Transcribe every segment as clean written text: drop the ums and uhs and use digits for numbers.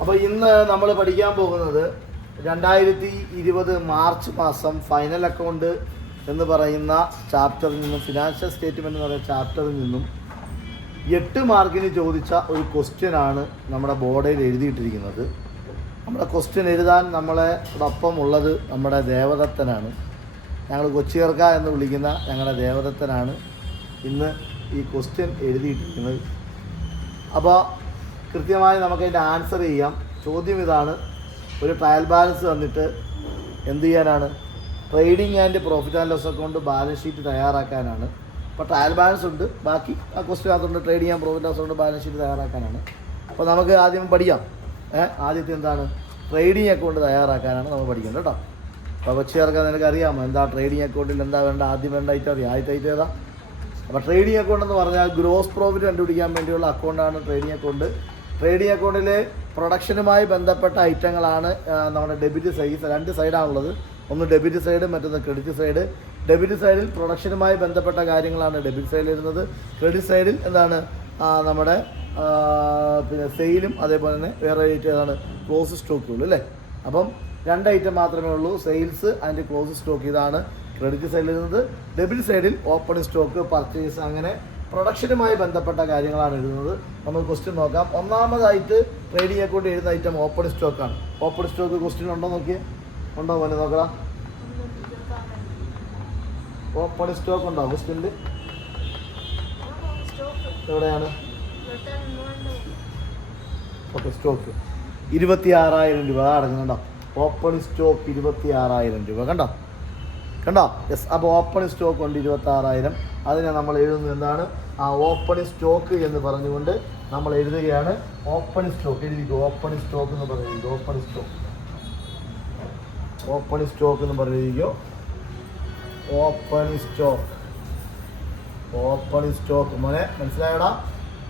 അപ്പോൾ ഇന്ന് നമ്മൾ പഠിക്കാൻ പോകുന്നത് 2020 മാർച്ച് മാസം ഫൈനൽ അക്കൗണ്ട് എന്ന് പറയുന്ന ചാപ്റ്ററിൽ നിന്നും ഫിനാൻഷ്യൽ സ്റ്റേറ്റ്മെൻറ്റ് എന്ന് പറയുന്ന ചാപ്റ്ററിൽ നിന്നും 8 മാർക്കിന് ചോദിച്ച ഒരു ക്വസ്റ്റ്യനാണ് നമ്മുടെ ബോർഡിൽ എഴുതിയിട്ടിരിക്കുന്നത്. നമ്മുടെ ക്വസ്റ്റ്യൻ എഴുതാൻ നമ്മളോടൊപ്പം ഉള്ളത് നമ്മുടെ ദേവദത്തനാണ്. ഞങ്ങൾ കൊച്ചിയർക്ക എന്ന് വിളിക്കുന്ന ഞങ്ങളുടെ ദേവദത്തനാണ് ഇന്ന് ഈ ക്വസ്റ്റ്യൻ എഴുതിയിട്ടിരിക്കുന്നത്. അപ്പോൾ കൃത്യമായി നമുക്കതിൻ്റെ ആൻസർ ചെയ്യാം. ചോദ്യം ഇതാണ്: ഒരു ട്രയൽ ബാലൻസ് തന്നിട്ട് എന്ത് ചെയ്യാനാണ്? Trading and profit and loss account balance sheet തയ്യാറാക്കാനാണ്. അപ്പോൾ ട്രയൽ ബാലൻസ് ഉണ്ട്, ബാക്കി ആ ക്വസ്റ്റ്യൻ അതുകൊണ്ട് trading and profit loss account balance sheet തയ്യാറാക്കാനാണ്. അപ്പോൾ നമുക്ക് ആദ്യം പഠിക്കാം. ആദ്യത്തെ എന്താണ്? ട്രേഡിംഗ് അക്കൗണ്ട് തയ്യാറാക്കാനാണ് നമ്മൾ പഠിക്കുന്നത് കേട്ടോ. അപ്പോൾ കൊച്ചിയർക്ക് നിനക്ക് അറിയാമോ എന്താ ട്രേഡിംഗ് അക്കൗണ്ടിൽ എന്താ വേണ്ട? ആദ്യം വേണ്ട ഐറ്റം അറിയാം. ആദ്യത്തെ ഐറ്റം ഏതാ? അപ്പോൾ ട്രേഡിംഗ് അക്കൗണ്ട് എന്ന് പറഞ്ഞാൽ ഗ്രോസ് പ്രോഫിറ്റ് കണ്ടുപിടിക്കാൻ വേണ്ടിയുള്ള അക്കൗണ്ടാണ് ട്രേഡിംഗ് അക്കൗണ്ട്. ട്രേഡിംഗ് അക്കൗണ്ടിലെ പ്രൊഡക്ഷനുമായി ബന്ധപ്പെട്ട ഐറ്റങ്ങളാണ് നമ്മുടെ ഡെബിറ്റ് സൈഡ്. 2 സൈഡാണുള്ളത്, ഒന്ന് ഡെബിറ്റ് സൈഡ്, മറ്റൊന്ന് ക്രെഡിറ്റ് സൈഡ്. ഡെബിറ്റ് സൈഡിൽ പ്രൊഡക്ഷനുമായി ബന്ധപ്പെട്ട കാര്യങ്ങളാണ് ഡെബിറ്റ് സൈഡിൽ ഇരുന്നത്. ക്രെഡിറ്റ് സൈഡിൽ എന്താണ് നമ്മുടെ പിന്നെ സെയിലും അതേപോലെ തന്നെ വേറെ ഐറ്റം ഏതാണ്? ക്ലോസ് സ്റ്റോക്കുള്ളൂ അല്ലേ. അപ്പം 2 ഐറ്റം മാത്രമേ ഉള്ളൂ, സെയിൽസ് ആൻഡ് ക്ലോസ് സ്റ്റോക്ക്. ഇതാണ് ക്രെഡിറ്റ് സൈഡിൽ ഇരുന്നത്. ഡെബിറ്റ് സൈഡിൽ ഓപ്പണിംഗ് സ്റ്റോക്ക്, പർച്ചേസ്, അങ്ങനെ പ്രൊഡക്ഷനുമായി ബന്ധപ്പെട്ട കാര്യങ്ങളാണ് എഴുതുന്നത്. നമുക്ക് ക്വസ്റ്റ്യൻ നോക്കാം. ഒന്നാമതായിട്ട് ട്രേഡിംഗ് അക്കൗണ്ട് എഴുതുന്ന ഐറ്റം ഓപ്പണിംഗ് സ്റ്റോക്കാണ്. ഓപ്പണിംഗ് സ്റ്റോക്ക് ക്വസ്റ്റ്യൻ ഉണ്ടോ നോക്കിയേ? ഉണ്ടോ പോലെ നോക്കണം. ഓപ്പണിംഗ് സ്റ്റോക്ക് ഉണ്ടോ ക്വസ്റ്റ്യനിൽ? എവിടെയാണ്? ഓക്കെ, സ്റ്റോക്ക് 26,000 രൂപ അടങ്ങുന്നുണ്ടോ? ഓപ്പണിംഗ് സ്റ്റോക്ക് 26,000 രൂപ കണ്ടോ? യെസ്. അപ്പോൾ ഓപ്പണിംഗ് സ്റ്റോക്ക് ഉണ്ട് 26,000. അതിനെ നമ്മൾ എഴുതുന്നത് എന്താണ്? ആ ഓപ്പണിംഗ് സ്റ്റോക്ക് എന്ന് പറഞ്ഞുകൊണ്ട് നമ്മൾ എഴുതുകയാണ്. ഓപ്പണിംഗ് സ്റ്റോക്ക് എഴുതിക്കോ. ഓപ്പണിംഗ് സ്റ്റോക്ക് എന്ന് പറഞ്ഞിരിക്കും. ഓപ്പണിംഗ് സ്റ്റോക്ക് എന്ന് പറഞ്ഞിരിക്കോ. ഓപ്പണിംഗ് സ്റ്റോക്ക് മോനെ മനസ്സിലായടാ?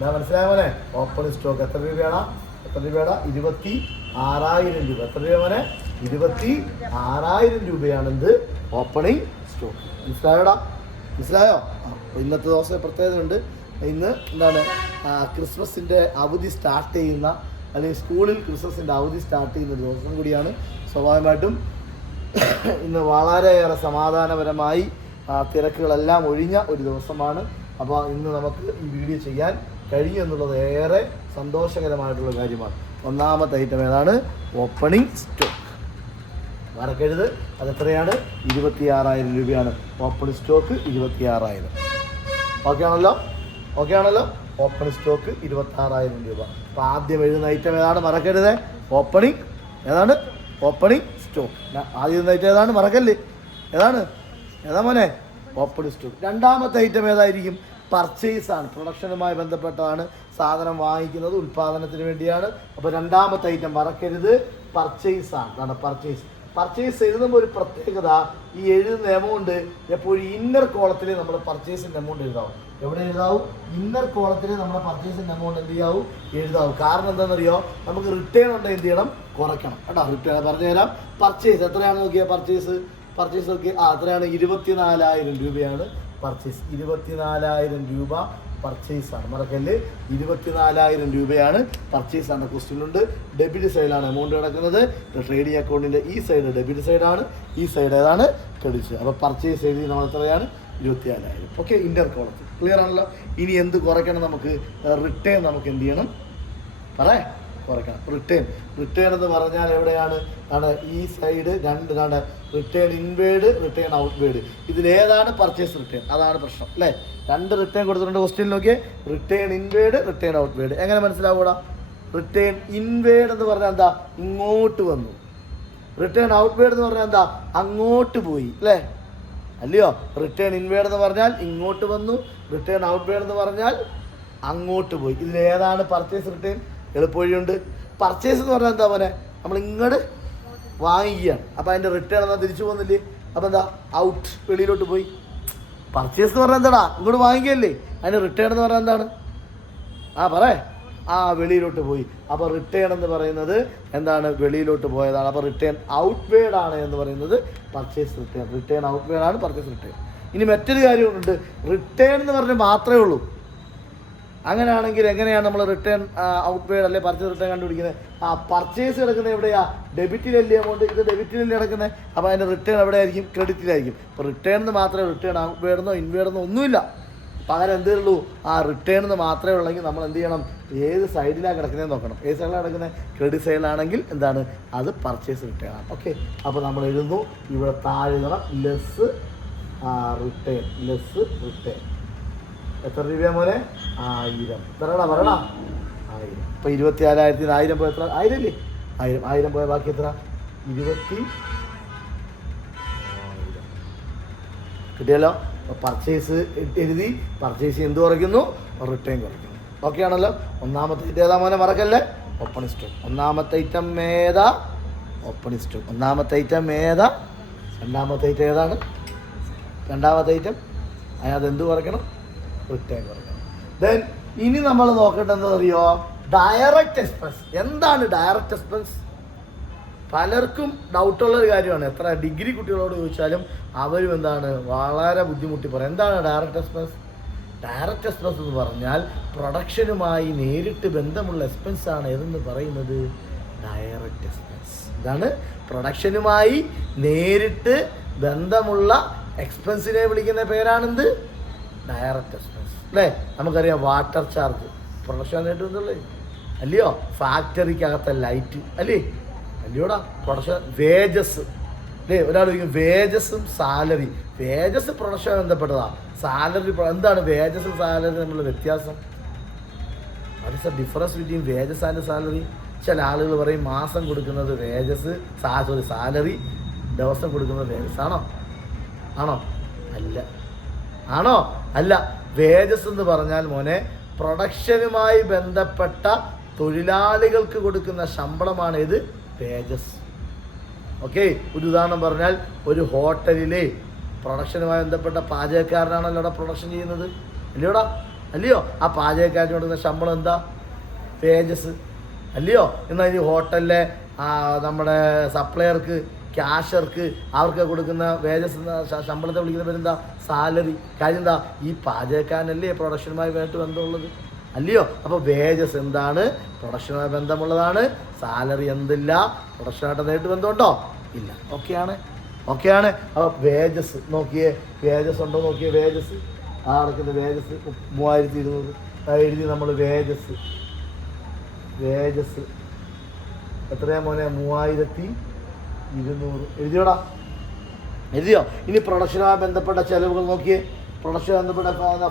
ഞാൻ മനസ്സിലായ മോനെ? ഓപ്പണിംഗ് സ്റ്റോക്ക് എത്ര രൂപയാടാ? 26,000 രൂപ. എത്ര രൂപ മോനെ? 26,000 രൂപയാണ് എന്ത്? Opening stock. മനസ്സിലായോ? അപ്പോൾ ഇന്നത്തെ ദിവസം പ്രത്യേകതയുണ്ട്. ഇന്ന് എന്താണ്? ക്രിസ്മസിൻ്റെ അവധി സ്റ്റാർട്ട് ചെയ്യുന്ന, അല്ലെങ്കിൽ സ്കൂളിൽ ക്രിസ്മസിൻ്റെ അവധി സ്റ്റാർട്ട് ചെയ്യുന്ന ഒരു ദിവസം കൂടിയാണ്. സ്വാഭാവികമായിട്ടും ഇന്ന് വളരെയേറെ സമാധാനപരമായി തിരക്കുകളെല്ലാം ഒഴിഞ്ഞ ഒരു ദിവസമാണ്. അപ്പോൾ ഇന്ന് നമുക്ക് ഈ വീഡിയോ ചെയ്യാൻ കഴിഞ്ഞു എന്നുള്ളത് ഏറെ സന്തോഷകരമായിട്ടുള്ള കാര്യമാണ്. ഒന്നാമത്തെ ഐറ്റം ഏതാണ്? Opening stock. മറക്കരുത്, അതെത്രയാണ്? 26,000 രൂപയാണ് ഓപ്പണിംഗ് സ്റ്റോക്ക്. 26,000. ഓക്കെ ആണല്ലോ? ഓപ്പണിംഗ് സ്റ്റോക്ക് 26,000 രൂപ. അപ്പോൾ ആദ്യം എഴുതുന്ന ഐറ്റം ഏതാണ്? മറക്കരുത്. ഓപ്പണിംഗ് ഏതാണ്? Opening stock. ആദ്യം ഐറ്റം ഏതാണ്? മറക്കല്ലേ. ഏതാ മോനെ? Opening stock. രണ്ടാമത്തെ ഐറ്റം ഏതായിരിക്കും? പർച്ചേസ് ആണ്. പ്രൊഡക്ഷനുമായി ബന്ധപ്പെട്ടതാണ്. സാധനം വാങ്ങിക്കുന്നത് ഉൽപ്പാദനത്തിന് വേണ്ടിയാണ്. അപ്പോൾ രണ്ടാമത്തെ ഐറ്റം മറക്കരുത്, പർച്ചേസ് ആണ്. കാരണം പർച്ചേസ് എഴുതുമ്പോൾ ഒരു പ്രത്യേകത, ഈ എഴുതുന്ന എമൗണ്ട് എപ്പോഴും ഇന്നർ കോളത്തിൽ നമ്മൾ പർച്ചേസിൻ്റെ എമൗണ്ട് എഴുതാവും. എവിടെ എഴുതാവും? ഇന്നർ കോളത്തിൽ നമ്മുടെ പർച്ചേസിൻ്റെ എമൗണ്ട് എന്ത് ചെയ്യാവും? എഴുതാവും. കാരണം എന്താണെന്നറിയോ? നമുക്ക് റിട്ടേൺ ഉണ്ടെങ്കിൽ എന്ത് ചെയ്യണം? കുറയ്ക്കണം കേട്ടോ. റിട്ടേൺ പറഞ്ഞുതരാം. പർച്ചേസ് എത്രയാണ് നോക്കിയാൽ? പർച്ചേസ് നോക്കി എത്രയാണ്? 24,000 രൂപയാണ് പർച്ചേസ്. 24,000 രൂപ പർച്ചേസാണ്. മറക്കല്ല്, 24,000 രൂപയാണ് പർച്ചേസാണ്. ക്വസ്റ്റ്യനുണ്ട്. ഡെബിറ്റ് സൈഡിലാണ് എമൗണ്ട് കിടക്കുന്നത്. ട്രേഡിംഗ് അക്കൗണ്ടിൻ്റെ ഈ സൈഡ് ഡെബിറ്റ് സൈഡാണ്, ഈ സൈഡ് ഏതാണ്? ക്രെഡിറ്റ്. അപ്പോൾ പർച്ചേസ് എഴുതി നമ്മൾ എത്രയാണ്? 24,000. ഓക്കെ, ഇൻ്റർ കോളത്തിൽ ക്ലിയർ ആണല്ലോ. ഇനി എന്ത് കുറയ്ക്കണം നമുക്ക്? റിട്ടേൺ നമുക്ക് എന്ത് ചെയ്യണം? കുറയ്ക്കണം. റിട്ടേൺ എന്ന് പറഞ്ഞാൽ എവിടെയാണ്? ഈ സൈഡ് 2 റിട്ടേൺ ഇൻവേഡ്, റിട്ടേൺ ഔട്ട്വേഡ്. ഇതിലേതാണ് പർച്ചേസ് റിട്ടേൺ? അതാണ് പ്രശ്നം അല്ലേ. 2 റിട്ടേൺ കൊടുത്തിട്ടുണ്ട് ക്വസ്റ്റ്യനിൽ നോക്കിയേ. റിട്ടേൺ ഇൻവേഡ്, റിട്ടേൺ ഔട്ട്വേഡ്. എങ്ങനെ മനസ്സിലാവൂടാ? റിട്ടേൺ ഇൻവേഡ് എന്ന് പറഞ്ഞാൽ എന്താ? ഇങ്ങോട്ട് വന്നു. റിട്ടേൺ ഔട്ട്വേഡ് എന്ന് പറഞ്ഞാൽ എന്താ? അങ്ങോട്ട് പോയി അല്ലേ. അല്ലയോ? റിട്ടേൺ ഇൻവേഡ് എന്ന് പറഞ്ഞാൽ ഇങ്ങോട്ട് വന്നു, റിട്ടേൺ ഔട്ട്വേഡ് എന്ന് പറഞ്ഞാൽ അങ്ങോട്ട് പോയി. ഇതിലേതാണ് പർച്ചേസ് റിട്ടേൺ? എളുപ്പവഴിയുണ്ട്. പർച്ചേസ് എന്ന് പറഞ്ഞാൽ എന്താ പോലെ? നമ്മൾ ഇങ്ങോട്ട് വാങ്ങിക്കുകയാണ്. അപ്പോൾ അതിൻ്റെ റിട്ടേൺ എന്നാൽ തിരിച്ചു പോകുന്നില്ലേ? അപ്പോൾ എന്താ? ഔട്ട്, വെളിയിലോട്ട് പോയി. പർച്ചേസ് എന്ന് പറഞ്ഞാൽ എന്താടാ? ഇങ്ങോട്ട് വാങ്ങിക്കുകയല്ലേ. അതിൻ്റെ റിട്ടേൺ എന്ന് പറഞ്ഞാൽ എന്താണ്? വെളിയിലോട്ട് പോയി. അപ്പോൾ റിട്ടേൺ എന്ന് പറയുന്നത് എന്താണ്? വെളിയിലോട്ട് പോയതാണ്. അപ്പോൾ റിട്ടേൺ ഔട്ട്വേഡ് ആണ് എന്ന് പറയുന്നത് പർച്ചേസ് റിട്ടേൺ. റിട്ടേൺ ഔട്ട്വേഡ് ആണ് പർച്ചേസ് റിട്ടേൺ. ഇനി മറ്റൊരു കാര്യമുണ്ട്. റിട്ടേൺ എന്ന് പറഞ്ഞാൽ മാത്രമേ ഉള്ളൂ. അങ്ങനെയാണെങ്കിൽ എങ്ങനെയാണ് നമ്മൾ റിട്ടേൺ ഔട്ട് പെയ്ഡ് അല്ലെ പർച്ചേസ് റിട്ടേൺ കണ്ടുപിടിക്കുന്നത്? പർച്ചേസ് കിടക്കുന്നത് എവിടെയാ? ഡെബിറ്റിലല്ലേ എമൗണ്ട്, ഇത് ഡെബിറ്റിലല്ലേ കിടക്കുന്നത്. അപ്പോൾ അതിൻ്റെ റിട്ടേൺ എവിടെയായിരിക്കും? ക്രെഡിറ്റിലായിരിക്കും. അപ്പോൾ റിട്ടേൺ മാത്രമേ റിട്ടേൺ ഔട്ട് പെയ്ഡെന്നോ ഇൻവേഡെന്നോ ഒന്നുമില്ല. പകരം എന്തേ ഉള്ളൂ? റിട്ടേൺ മാത്രമേ ഉള്ളെങ്കിൽ നമ്മൾ എന്ത് ചെയ്യണം? ഏത് സൈഡിലാണ് കിടക്കുന്നതെന്ന് നോക്കണം. ഏത് സൈഡിലാണ് കിടക്കുന്നത്? ക്രെഡിറ്റ് സൈഡിലാണെങ്കിൽ എന്താണ്? അത് പർച്ചേസ് റിട്ടേൺ ആണ്. ഓക്കെ, അപ്പോൾ നമ്മൾ എഴുതുന്നു ഇവിടെ താഴെ ലെസ് റിട്ടേൺ. ലെസ് റിട്ടേൺ എത്ര രൂപയാ മോനെ? 1000. എത്രടാ പറയടാ? 1000. ഇപ്പോൾ 24,000 1000 പോയ എത്ര? 1000 അല്ലേ? 1000 പോയ ബാക്കി എത്ര? 20,000 കിട്ടിയല്ലോ. പർച്ചേസ് എഴുതി, പർച്ചേസ് എന്ത് കുറയ്ക്കുന്നു? റിട്ടേൺ കുറയ്ക്കുന്നു. ഓക്കെ ആണല്ലോ. ഒന്നാമത്തെ ഐറ്റം ഏതാ മോനെ? മറക്കല്ലേ, ഓപ്പണിംഗ് സ്റ്റോക്ക്. ഒന്നാമത്തെ ഐറ്റം ഏതാ? Opening stock. ഒന്നാമത്തെ ഐറ്റം ഏതാ? രണ്ടാമത്തെ ഐറ്റം ഏതാണ്? രണ്ടാമത്തെ ഐറ്റം അതെന്ത് കുറയ്ക്കണം? റിട്ടേൺ കുറയ്ക്കണം. ദെൻ ഇനി നമ്മൾ നോക്കേണ്ടതെന്ന് അറിയോ? Direct expense. എന്താണ് ഡയറക്റ്റ് എക്സ്പെൻസ്? പലർക്കും ഡൗട്ടുള്ളൊരു കാര്യമാണ്. എത്ര ഡിഗ്രി കുട്ടികളോട് ചോദിച്ചാലും അവരും എന്താണ് വളരെ ബുദ്ധിമുട്ടി പറയും. എന്താണ് ഡയറക്റ്റ് എക്സ്പെൻസ്? ഡയറക്റ്റ് എക്സ്പെൻസ് എന്ന് പറഞ്ഞാൽ പ്രൊഡക്ഷനുമായി നേരിട്ട് ബന്ധമുള്ള എക്സ്പെൻസ് ആണ് ഏതെന്ന് പറയുന്നത്? Direct expense. ഇതാണ് പ്രൊഡക്ഷനുമായി നേരിട്ട് ബന്ധമുള്ള എക്സ്പെൻസിനെ വിളിക്കുന്ന പേരാണെന്ത്? ഡയറക്റ്റ് എക്സ്പെൻസ് അല്ലേ? നമുക്കറിയാം വാട്ടർ ചാർജ് പ്രൊഡക്ഷനായിട്ട് ബന്ധമുള്ളേ അല്ലയോ? ഫാക്ടറിക്കകത്തെ ലൈറ്റ് അല്ലേ? അല്ലയോടാ പ്രൊഡക്ഷൻ. വേജസ് അല്ലേ? ഒരാൾ ചോദിക്കും വേജസും സാലറി. വേജസ് പ്രൊഡക്ഷൻ ബന്ധപ്പെട്ടതാ. സാലറി എന്താണ്? വേജസും സാലറി തമ്മിലുള്ള വ്യത്യാസം. What is the difference between wages and salary? ചില ആളുകൾ പറയും മാസം കൊടുക്കുന്നത് വേജസ്, സാലറി ദിവസം കൊടുക്കുന്നത് വേജസ് ആണോ? ആണോ? അല്ല. ആണോ? അല്ല. വേജസ് എന്ന് പറഞ്ഞാൽ മോനെ പ്രൊഡക്ഷനുമായി ബന്ധപ്പെട്ട തൊഴിലാളികൾക്ക് കൊടുക്കുന്ന ശമ്പളമാണ് ഇത് വേജസ്. ഓക്കെ, ഒരു ഉദാഹരണം പറഞ്ഞാൽ ഒരു ഹോട്ടലിലെ പ്രൊഡക്ഷനുമായി ബന്ധപ്പെട്ട പാചകക്കാരനാണല്ലോ അവിടെ പ്രൊഡക്ഷൻ ചെയ്യുന്നത് അല്ലയോടാ? അല്ലയോ? ആ പാചകക്കാരന് കൊടുക്കുന്ന ശമ്പളം എന്താ? വേജസ് അല്ലയോ? എന്നാൽ ഇനി ഹോട്ടലിലെ നമ്മുടെ സപ്ലയർക്ക്, ക്യാഷർക്ക് അവർക്ക് കൊടുക്കുന്ന വേജസ് ശമ്പളത്തെ വിളിക്കുന്ന പേരെന്താ? സാലറി. കാര്യം എന്താ? ഈ പാചകക്കാരനല്ലേ പ്രൊഡക്ഷനുമായി വേണ്ടിയിട്ട് ബന്ധമുള്ളത് അല്ലയോ? അപ്പോൾ വേജസ് എന്താണ്? പ്രൊഡക്ഷനുമായി ബന്ധമുള്ളതാണ്. സാലറി എന്തില്ല? പ്രൊഡക്ഷനായിട്ട് നേരിട്ട് ബന്ധമുണ്ടോ? ഇല്ല. ഓക്കെയാണ്. അപ്പോൾ വേജസ് നോക്കിയേ, വേജസ് ഉണ്ടോ നോക്കിയേ. വേജസ് നടക്കുന്ന വേജസ് 3200 എഴുതി നമ്മൾ. വേജസ് എത്രയാ മോനെ? 3200 എഴുതിയോടാ? എഴുതിയോ? ഇനി പ്രൊഡക്ഷനുമായി ബന്ധപ്പെട്ട ചിലവുകൾ നോക്കിയേ. പ്രൊഡക്ഷനുമായി ബന്ധപ്പെട്ട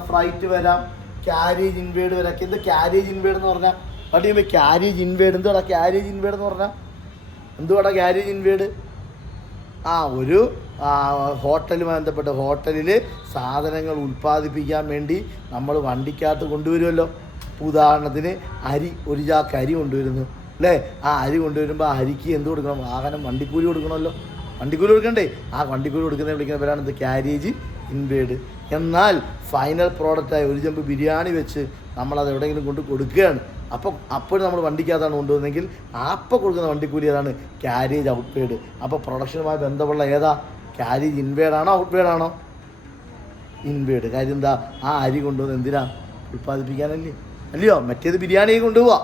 ഫ്രൈറ്റ് വരാം, ക്യാരേജ് ഇൻവേഡ് വരാം. എന്ത് ക്യാരേജ് ഇൻവേഡ് എന്ന് പറഞ്ഞാൽ? പറയുമ്പോൾ ക്യാരേജ് ഇൻവേഡ് എന്തുവാടാ? ക്യാരേജ് ഇൻവേഡ് എന്ന് പറഞ്ഞാൽ എന്തുവാടാ ക്യാരേജ് ഇൻവേഡ്? ഒരു ഹോട്ടലുമായി ബന്ധപ്പെട്ട ഹോട്ടലിൽ സാധനങ്ങൾ ഉൽപ്പാദിപ്പിക്കാൻ വേണ്ടി നമ്മൾ വണ്ടിക്കകത്ത് കൊണ്ടുവരുമല്ലോ. ഉദാഹരണത്തിന് അരി, ഒരു ചാക്ക് അരി കൊണ്ടുവരുന്നു അല്ലേ? ആ അരി കൊണ്ടുവരുമ്പോൾ ആ അരിക്ക് എന്ത് കൊടുക്കണം? വാഹനം വണ്ടിക്കൂലി കൊടുക്കണമല്ലോ. വണ്ടിക്കൂലി കൊടുക്കണ്ടേ? ആ വണ്ടിക്കൂലി വിളിക്കുന്ന പേരാണ് ഇത് ക്യാരേജ് ഇൻവേഡ്. എന്നാൽ ഫൈനൽ പ്രോഡക്റ്റായി ഒരു ചെമ്പ് ബിരിയാണി വെച്ച് നമ്മളത് എവിടെയെങ്കിലും കൊണ്ട് കൊടുക്കുകയാണ്. അപ്പോൾ നമ്മൾ വണ്ടിക്കകത്താണ് കൊണ്ടുവന്നെങ്കിൽ അപ്പോൾ കൊടുക്കുന്ന വണ്ടിക്കൂലി ഏതാണ്? Carriage out paid. അപ്പോൾ പ്രൊഡക്ഷനുമായി ബന്ധമുള്ള ഏതാ? ക്യാരേജ് ഇൻവേഡാണോ ഔട്ട് പെയ്ഡാണോ? ഇൻവേഡ്. കാര്യം എന്താ? ആ അരി കൊണ്ടുവന്ന് എന്തിനാ? ഉൽപ്പാദിപ്പിക്കാനല്ലേ അല്ലയോ? മറ്റേത് ബിരിയാണി കൊണ്ടുപോവാ.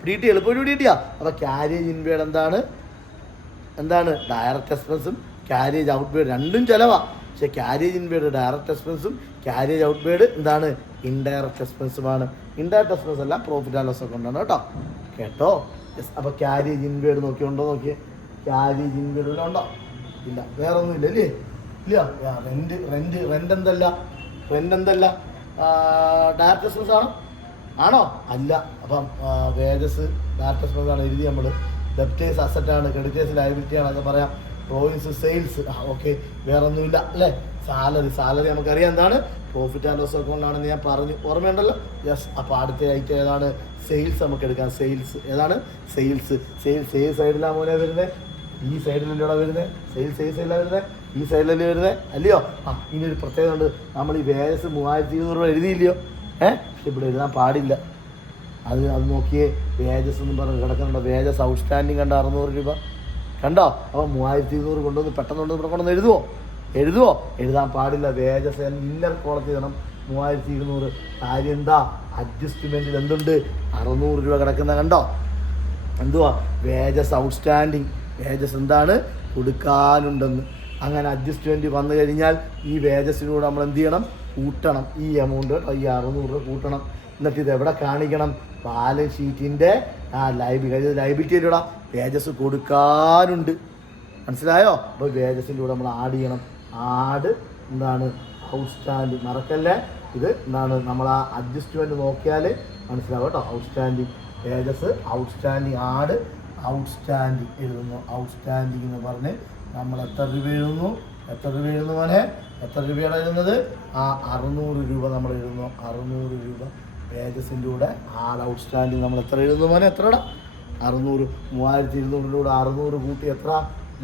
പിടികിട്ടി? എളുപ്പം പിടികിട്ടിയാ? അപ്പോൾ ക്യാരേജ് ഇൻവേഡ് എന്താണ്? ഡയറക്റ്റ് എക്സ്പെൻസും ക്യാരേജ് ഔട്ട് പെയ്ഡ് രണ്ടും ചിലവാ. പക്ഷേ ക്യാരേജ് ഇൻവേഡ് ഡയറക്റ്റ് എക്സ്പെൻസും ക്യാരേജ് ഔട്ട് പെയ്ഡ് എന്താണ്? ഇൻഡയറക്റ്റ് എക്സ്പെൻസുമാണ്. ഇൻഡയറക്റ്റ് എക്സ്പെൻസ് എല്ലാം പ്രോഫിറ്റ് ആൻഡ് ലോസ് ഒക്കെ ഉണ്ടാണ് കേട്ടോ. യെസ്. അപ്പോൾ ക്യാരേജ് ഇൻവേഡ് നോക്കിയുണ്ടോ? നോക്കിയേ. ക്യാരേജ് ഇൻവേഡ് വല്ല ഉണ്ടോ? ഇല്ല. വേറെ ഒന്നും ഇല്ല അല്ലേ? ഇല്ല. റെൻ്റ് എന്തല്ല? ഡയറക്റ്റ് എക്സ്പെൻസ് ആണോ? അല്ല. അപ്പം വേജസ് ഡയറക്റ്റ് എക്സ്പെൻസ് ആണ് എഴുതി നമ്മൾ. ഡെപ്റ്റേഴ്സ് അസറ്റാണ്, ക്രെഡിറ്റേഴ്സ് ലയബിലിറ്റി ആണ്, അതൊക്കെ പറയാം. Drawings sales. ഓക്കെ, വേറെ ഒന്നുമില്ല അല്ലേ? സാലറി നമുക്കറിയാം എന്താണ്? പ്രോഫിറ്റ് ആൻഡ് ലോസ് അക്കൗണ്ടാണെന്ന് ഞാൻ പറഞ്ഞു, ഓർമ്മയുണ്ടല്ലോ? യെസ്. അപ്പോൾ അടുത്ത ഐറ്റം ഏതാണ്? സെയിൽസ് നമുക്ക് എടുക്കാം. സെയിൽസ് ഏതാണ്? സെയിൽസ് ഏത് സൈഡിലാണ് മോനെ വരുന്നത്? ഈ സൈഡിലല്ലേ വരുന്നത്? സെയിൽസ് ഏത് സൈഡിലാണ് വരുന്നത്? ഈ സൈഡിലല്ലേ വരുന്നത് അല്ലയോ? ഇനി ഒരു പ്രത്യേകത ഉണ്ട്. നമ്മൾ ഈ വേജസ് 3200 രൂപ എഴുതിയില്ലയോ? പക്ഷെ ഇവിടെ എഴുതാൻ പാടില്ല. അത് നോക്കിയേ. വേജസ് എന്ന് പറഞ്ഞ് കിടക്കുന്നുണ്ടോ? വേജസ് ഔട്ട്സ്റ്റാൻഡിങ് കണ്ട 600 രൂപ കണ്ടോ? അപ്പോൾ 3200 കൊണ്ടുവന്ന് പെട്ടെന്ന് ഇവിടെ കൊണ്ടുവന്ന് എഴുതുമോ? എഴുതാൻ പാടില്ല. വേജസ് ഇന്നർ കോളത്തിൽ ഇടണം. 3200. കാര്യം എന്താ? അഡ്ജസ്റ്റ്മെൻറ്റിൽ എന്തുണ്ട്? 600 രൂപ കിടക്കുന്ന കണ്ടോ? എന്തുവാ? Wages outstanding. വേജസ് എന്താണ്? കൊടുക്കാനുണ്ടെന്ന്. അങ്ങനെ അഡ്ജസ്റ്റ്മെൻറ്റ് വന്നു കഴിഞ്ഞാൽ ഈ വേജസിനോട് നമ്മൾ എന്ത് ചെയ്യണം? കൂട്ടണം. ഈ എമൗണ്ട് ഈ 600 രൂപ കൂട്ടണം. എന്നിട്ട് ഇത് എവിടെ കാണിക്കണം? ബാലൻസ് ഷീറ്റിൻ്റെ ലൈബിലിറ്റിയിലൂടെ വേജസ് കൊടുക്കാനുണ്ട്. മനസ്സിലായോ? അപ്പോൾ വേജസിൻ്റെ കൂടെ നമ്മൾ ആഡ് ചെയ്യണം. ആഡ് എന്താണ്? ഔട്ട്സ്റ്റാൻഡിങ്. മറക്കല്ലേ, ഇത് എന്താണ്? നമ്മൾ ആ അഡ്ജസ്റ്റ്മെൻറ്റ് നോക്കിയാൽ മനസ്സിലാവും കേട്ടോ. Outstanding wages outstanding add outstanding എഴുതുന്നു. ഔട്ട്സ്റ്റാൻഡിങ് എന്ന് പറഞ്ഞ് നമ്മൾ എത്ര രൂപ എഴുതുന്നു? എത്ര രൂപ എഴുതുന്നു മോനെ? എത്ര രൂപയാണ് എഴുതുന്നത്? ആ 600 രൂപ നമ്മൾ എഴുതുന്നു. 600 രൂപ വേജസിൻ്റെ കൂടെ ആഡ് ഔട്ട്സ്റ്റാൻഡിങ് നമ്മൾ എത്ര എഴുതുന്നു മോനെ? എത്രടാ? 600. 3200 600 കൂട്ടി എത്ര?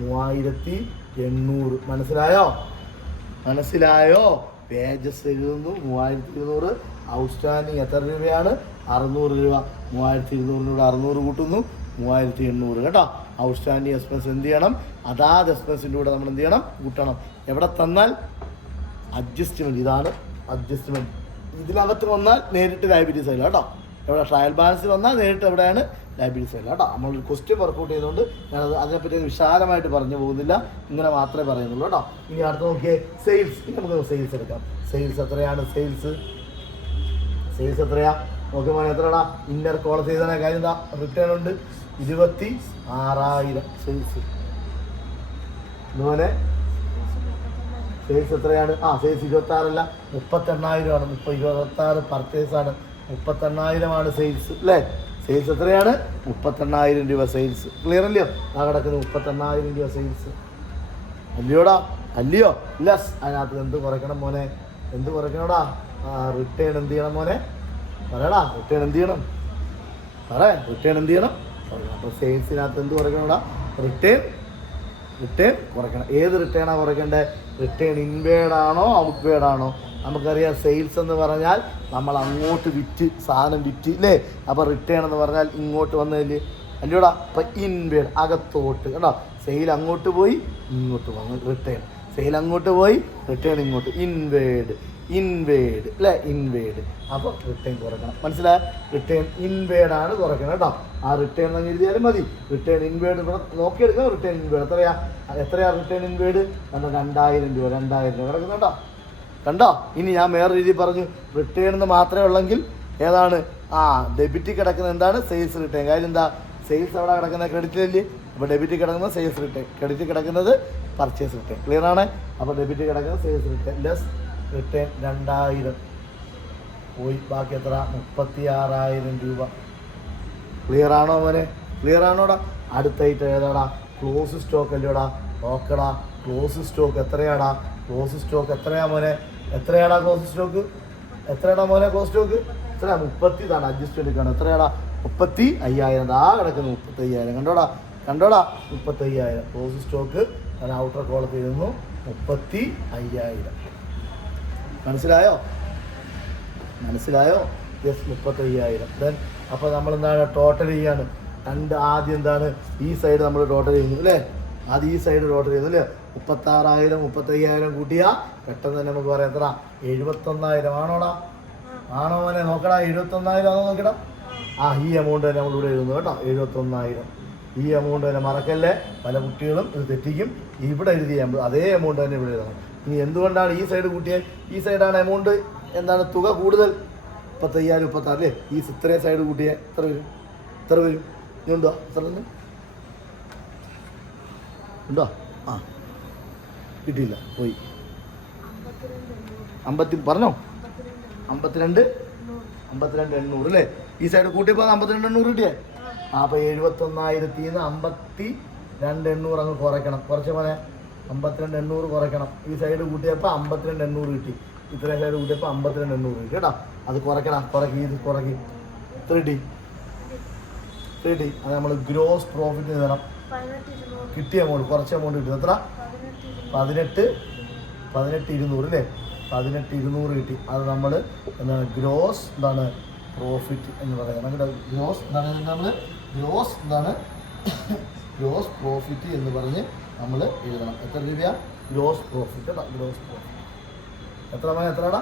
3800. മനസ്സിലായോ? മനസ്സിലായോ? വേജസ് എഴുതുന്നു 3200. ഔട്ട്സ്റ്റാൻഡിങ് എത്ര രൂപയാണ്? 600 രൂപ. 3200 600 കൂട്ടുന്നു 3800 കേട്ടോ. ഔട്ട്സ്റ്റാൻഡിങ് എക്സ്പെൻസ് എന്ത് ചെയ്യണം? അതാത് എക്സ്പെൻസിൻ്റെ കൂടെ നമ്മൾ എന്ത് ചെയ്യണം? കൂട്ടണം. എവിടെ തന്നാൽ? അഡ്ജസ്റ്റ്മെൻറ്റ്. ഇതാണ് അഡ്ജസ്റ്റ്മെൻറ്റ്. ഇതിനകത്ത് വന്നാൽ നേരിട്ട് ലയബിലിറ്റി സൈഡിൽ കേട്ടോ. എവിടെ ട്രയൽ ബാലൻസ് വന്നാൽ നേരിട്ട് എവിടെയാണ്? ലയബിലിറ്റി സൈഡിൽ കേട്ടോ. നമ്മളൊരു ക്വസ്റ്റ്യൻ വർക്കൗട്ട് ചെയ്തുകൊണ്ട് ഞാനത് അതിനെപ്പറ്റി വിശാലമായിട്ട് പറഞ്ഞു പോകുന്നില്ല. ഇങ്ങനെ മാത്രമേ പറയുന്നുള്ളൂ കേട്ടോ. ഇനി അടുത്ത് നോക്കിയേ സെയിൽസ്. ഇനി നമുക്ക് സെയിൽസ് എടുക്കാം. സെയിൽസ് എത്രയാണ്? സെയിൽസ് എത്രയാ? നോക്കി മോനെ എത്രയാടാ? ഇന്നർ കോളത്ത് ചെയ്ത കാര്യം എന്താ? റിട്ടേൺ ഉണ്ട് 26,000 സെയിൽസ്. ഇതുപോലെ സെയിൽസ് എത്രയാണ്? സെയിൽസ് 26 38,000 ആണ്. 26 പർച്ചേസാണ്. 38,000 സെയിൽസ് അല്ലേ? സെയിൽസ് എത്രയാണ്? 38,000 രൂപ സെയിൽസ്. ക്ലിയർ അല്ലയോ? ആ കിടക്കുന്നു 38,000 രൂപ സെയിൽസ്. അല്ലയോടാ? അല്ലയോ? ലെസ്. അതിനകത്ത് എന്ത് കുറയ്ക്കണം മോനെ? എന്ത് കുറയ്ക്കണോടാ? റിട്ടേൺ എന്ത് ചെയ്യണം മോനെ? പറയടാ. റിട്ടേൺ എന്ത് ചെയ്യണം? റിട്ടേൺ എന്ത് ചെയ്യണം? അപ്പോൾ സെയിൽസിനകത്ത് എന്ത് കുറയ്ക്കണോടാ? റിട്ടേൺ കുറയ്ക്കണം. ഏത് റിട്ടേണാണ് കുറയ്ക്കേണ്ടത്? റിട്ടേൺ ഇൻവേഡ് ആണോ ഔട്ട്വേഡ് ആണോ? നമുക്കറിയാം സെയിൽസ് എന്ന് പറഞ്ഞാൽ നമ്മൾ അങ്ങോട്ട് വിറ്റ് സാധനം വിറ്റ് ഇല്ലേ? അപ്പോൾ റിട്ടേൺ എന്ന് പറഞ്ഞാൽ ഇങ്ങോട്ട് വന്നതല്ലേ? അല്ലയോടാ? അപ്പം ഇൻവേഡ് അകത്തോട്ട് കേട്ടോ. സെയിൽ അങ്ങോട്ട് പോയി ഇങ്ങോട്ട് വന്നു റിട്ടേൺ. സെയിൽ അങ്ങോട്ട് പോയി റിട്ടേൺ ഇങ്ങോട്ട്. ഇൻവേഡ് അല്ലേ? ഇൻവേഡ്. അപ്പോൾ റിട്ടേൺ കുറയ്ക്കണം. മനസ്സിലായ? റിട്ടേൺ ഇൻവേഡാണ് കുറയ്ക്കണം കേട്ടോ. ആ റിട്ടേൺ എന്ന് എഴുതിയാലും മതി. റിട്ടേൺ ഇൻവേഡ് ഇവിടെ നോക്കിയെടുക്കാം. റിട്ടേൺ ഇൻവേഡ് എത്രയാ റിട്ടേൺ ഇൻവേഡ്? 2000 രൂപ. 2000 രൂപ കിടക്കുന്നു കേട്ടോ. കണ്ടോ? ഇനി ഞാൻ വേറെ രീതിയിൽ പറഞ്ഞു. റിട്ടേൺ എന്ന് മാത്രമേ ഉള്ളെങ്കിൽ ഏതാണ്? ഡെബിറ്റ് കിടക്കുന്നത് എന്താണ്? Sales return. കാര്യം എന്താ? സെയിൽസ് അവിടെ കിടക്കുന്ന ക്രെഡിറ്റിലല്ലേ? അപ്പോൾ ഡെബിറ്റ് കിടക്കുന്നത് സെയിൽസ് റിട്ടേൺ, ക്രെഡിറ്റ് കിടക്കുന്നത് പർച്ചേസ് റിട്ടേൺ. ക്ലിയർ ആണ്? അപ്പോൾ ഡെബിറ്റ് കിടക്കുന്നത് സെയിൽസ് റിട്ടേൺ ലെസ് റിട്ടേൺ 2000 പോയി. ബാക്കി എത്ര? 36,000 രൂപ. ക്ലിയർ ആണോ മോനെ? ക്ലിയർ ആണോടാ? അടുത്തായിട്ട് ഏതാടാ? ക്ലോസ് സ്റ്റോക്ക് അല്ലയോടാ? നോക്കടാ. ക്ലോസ് സ്റ്റോക്ക് എത്രയാടാ? ക്ലോസ് സ്റ്റോക്ക് എത്രയാ മോനെ? എത്രയാടാ ക്ലോസ് സ്റ്റോക്ക്? എത്രയാടാ മോനെ ക്ലോസ് സ്റ്റോക്ക്? എത്ര? 30 ഇതാണ് അഡ്ജസ്റ്റ്മെൻറ്റ് കാണും. എത്രയാടാ? 35,000. കിടക്കുന്നു 35,000. കണ്ടോടാ 35,000 ക്ലോസ് സ്റ്റോക്ക്. ഞാൻ ഔട്ടർ കോളത്ത് എഴുതുന്നു 35,000. മനസ്സിലായോ? യെസ്, 35,000. ദെൻ അപ്പോൾ നമ്മളെന്താണ് ടോട്ടൽ ചെയ്യാണ്? ആദ്യം എന്താണ്? ഈ സൈഡ് നമ്മൾ ടോട്ടൽ ചെയ്യുന്നു അല്ലേ? ആദ്യം ഈ സൈഡ് ടോട്ടൽ ചെയ്യുന്നു അല്ലേ? 36,000 35,000 കൂട്ടിയാൽ പെട്ടെന്ന് തന്നെ നമുക്ക് പറയാം എത്ര? 71,000 ആണോടാ? ആണോ മോനെ? നോക്കടാ. 71,000 ആണോ നോക്കടാ? ഈ എമൗണ്ട് തന്നെ നമ്മളിവിടെ എഴുതുന്നു കേട്ടോ. 71,000. ഈ എമൗണ്ട് തന്നെ മറക്കല്ലേ. പല കുട്ടികളും ഇത് തെറ്റിക്കും. ഇവിടെ എഴുതിയാൽ അതേ എമൗണ്ട് തന്നെ ഇവിടെ എഴുതണം. ഇനി എന്തുകൊണ്ടാണ് ഈ സൈഡ് കൂട്ടിയത്? ഈ സൈഡാണ് എമൗണ്ട് എന്താണ് തുക കൂടുതൽ. 35,000 36 അല്ലേ? ഈ ഇത്രയും സൈഡ് കൂട്ടിയാൽ എത്ര വരും? ഇനി ഉണ്ടോ? എത്ര ഉണ്ടോ? കിട്ടിയില്ല, പോയി. 50 പറഞ്ഞോ? 52,800 അല്ലേ? ഈ സൈഡ് കൂട്ടിയപ്പോൾ 52,800 കിട്ടിയേ. അപ്പോൾ 71,000 52,800 അങ്ങ് കുറയ്ക്കണം. കുറച്ച് പോലെ 52,800 കുറയ്ക്കണം. ഈ സൈഡ് കൂട്ടിയപ്പോൾ 52,800 കിട്ടി. ഇത്രയും സൈഡ് കൂട്ടിയപ്പോൾ 52,800 കിട്ടി കേട്ടോ. അത് കുറയ്ക്കണം. ഇത് കുറയ്ക്കും. 3D അത് നമ്മൾ ഗ്രോസ് പ്രോഫിറ്റ് എഴുതണം. കിട്ടിയ എമൗണ്ട് കുറച്ച് എമൗണ്ട് കിട്ടും. എത്ര? 18,200 അല്ലേ? 18,200 കിട്ടി. അത് നമ്മൾ എന്താണ് ഗ്രോസ് എന്താണ് പ്രോഫിറ്റ് എന്ന് പറയുന്നത്. നമ്മുടെ ഗ്രോസ് എന്താണ് ഗ്രോസ് പ്രോഫിറ്റ് എന്ന് പറഞ്ഞ് നമ്മൾ എഴുതണം. എത്ര രൂപയാണ് ഗ്രോസ് പ്രോഫിറ്റ് കേട്ടോ? ഗ്രോസ് പ്രോഫിറ്റ് എത്രടാ?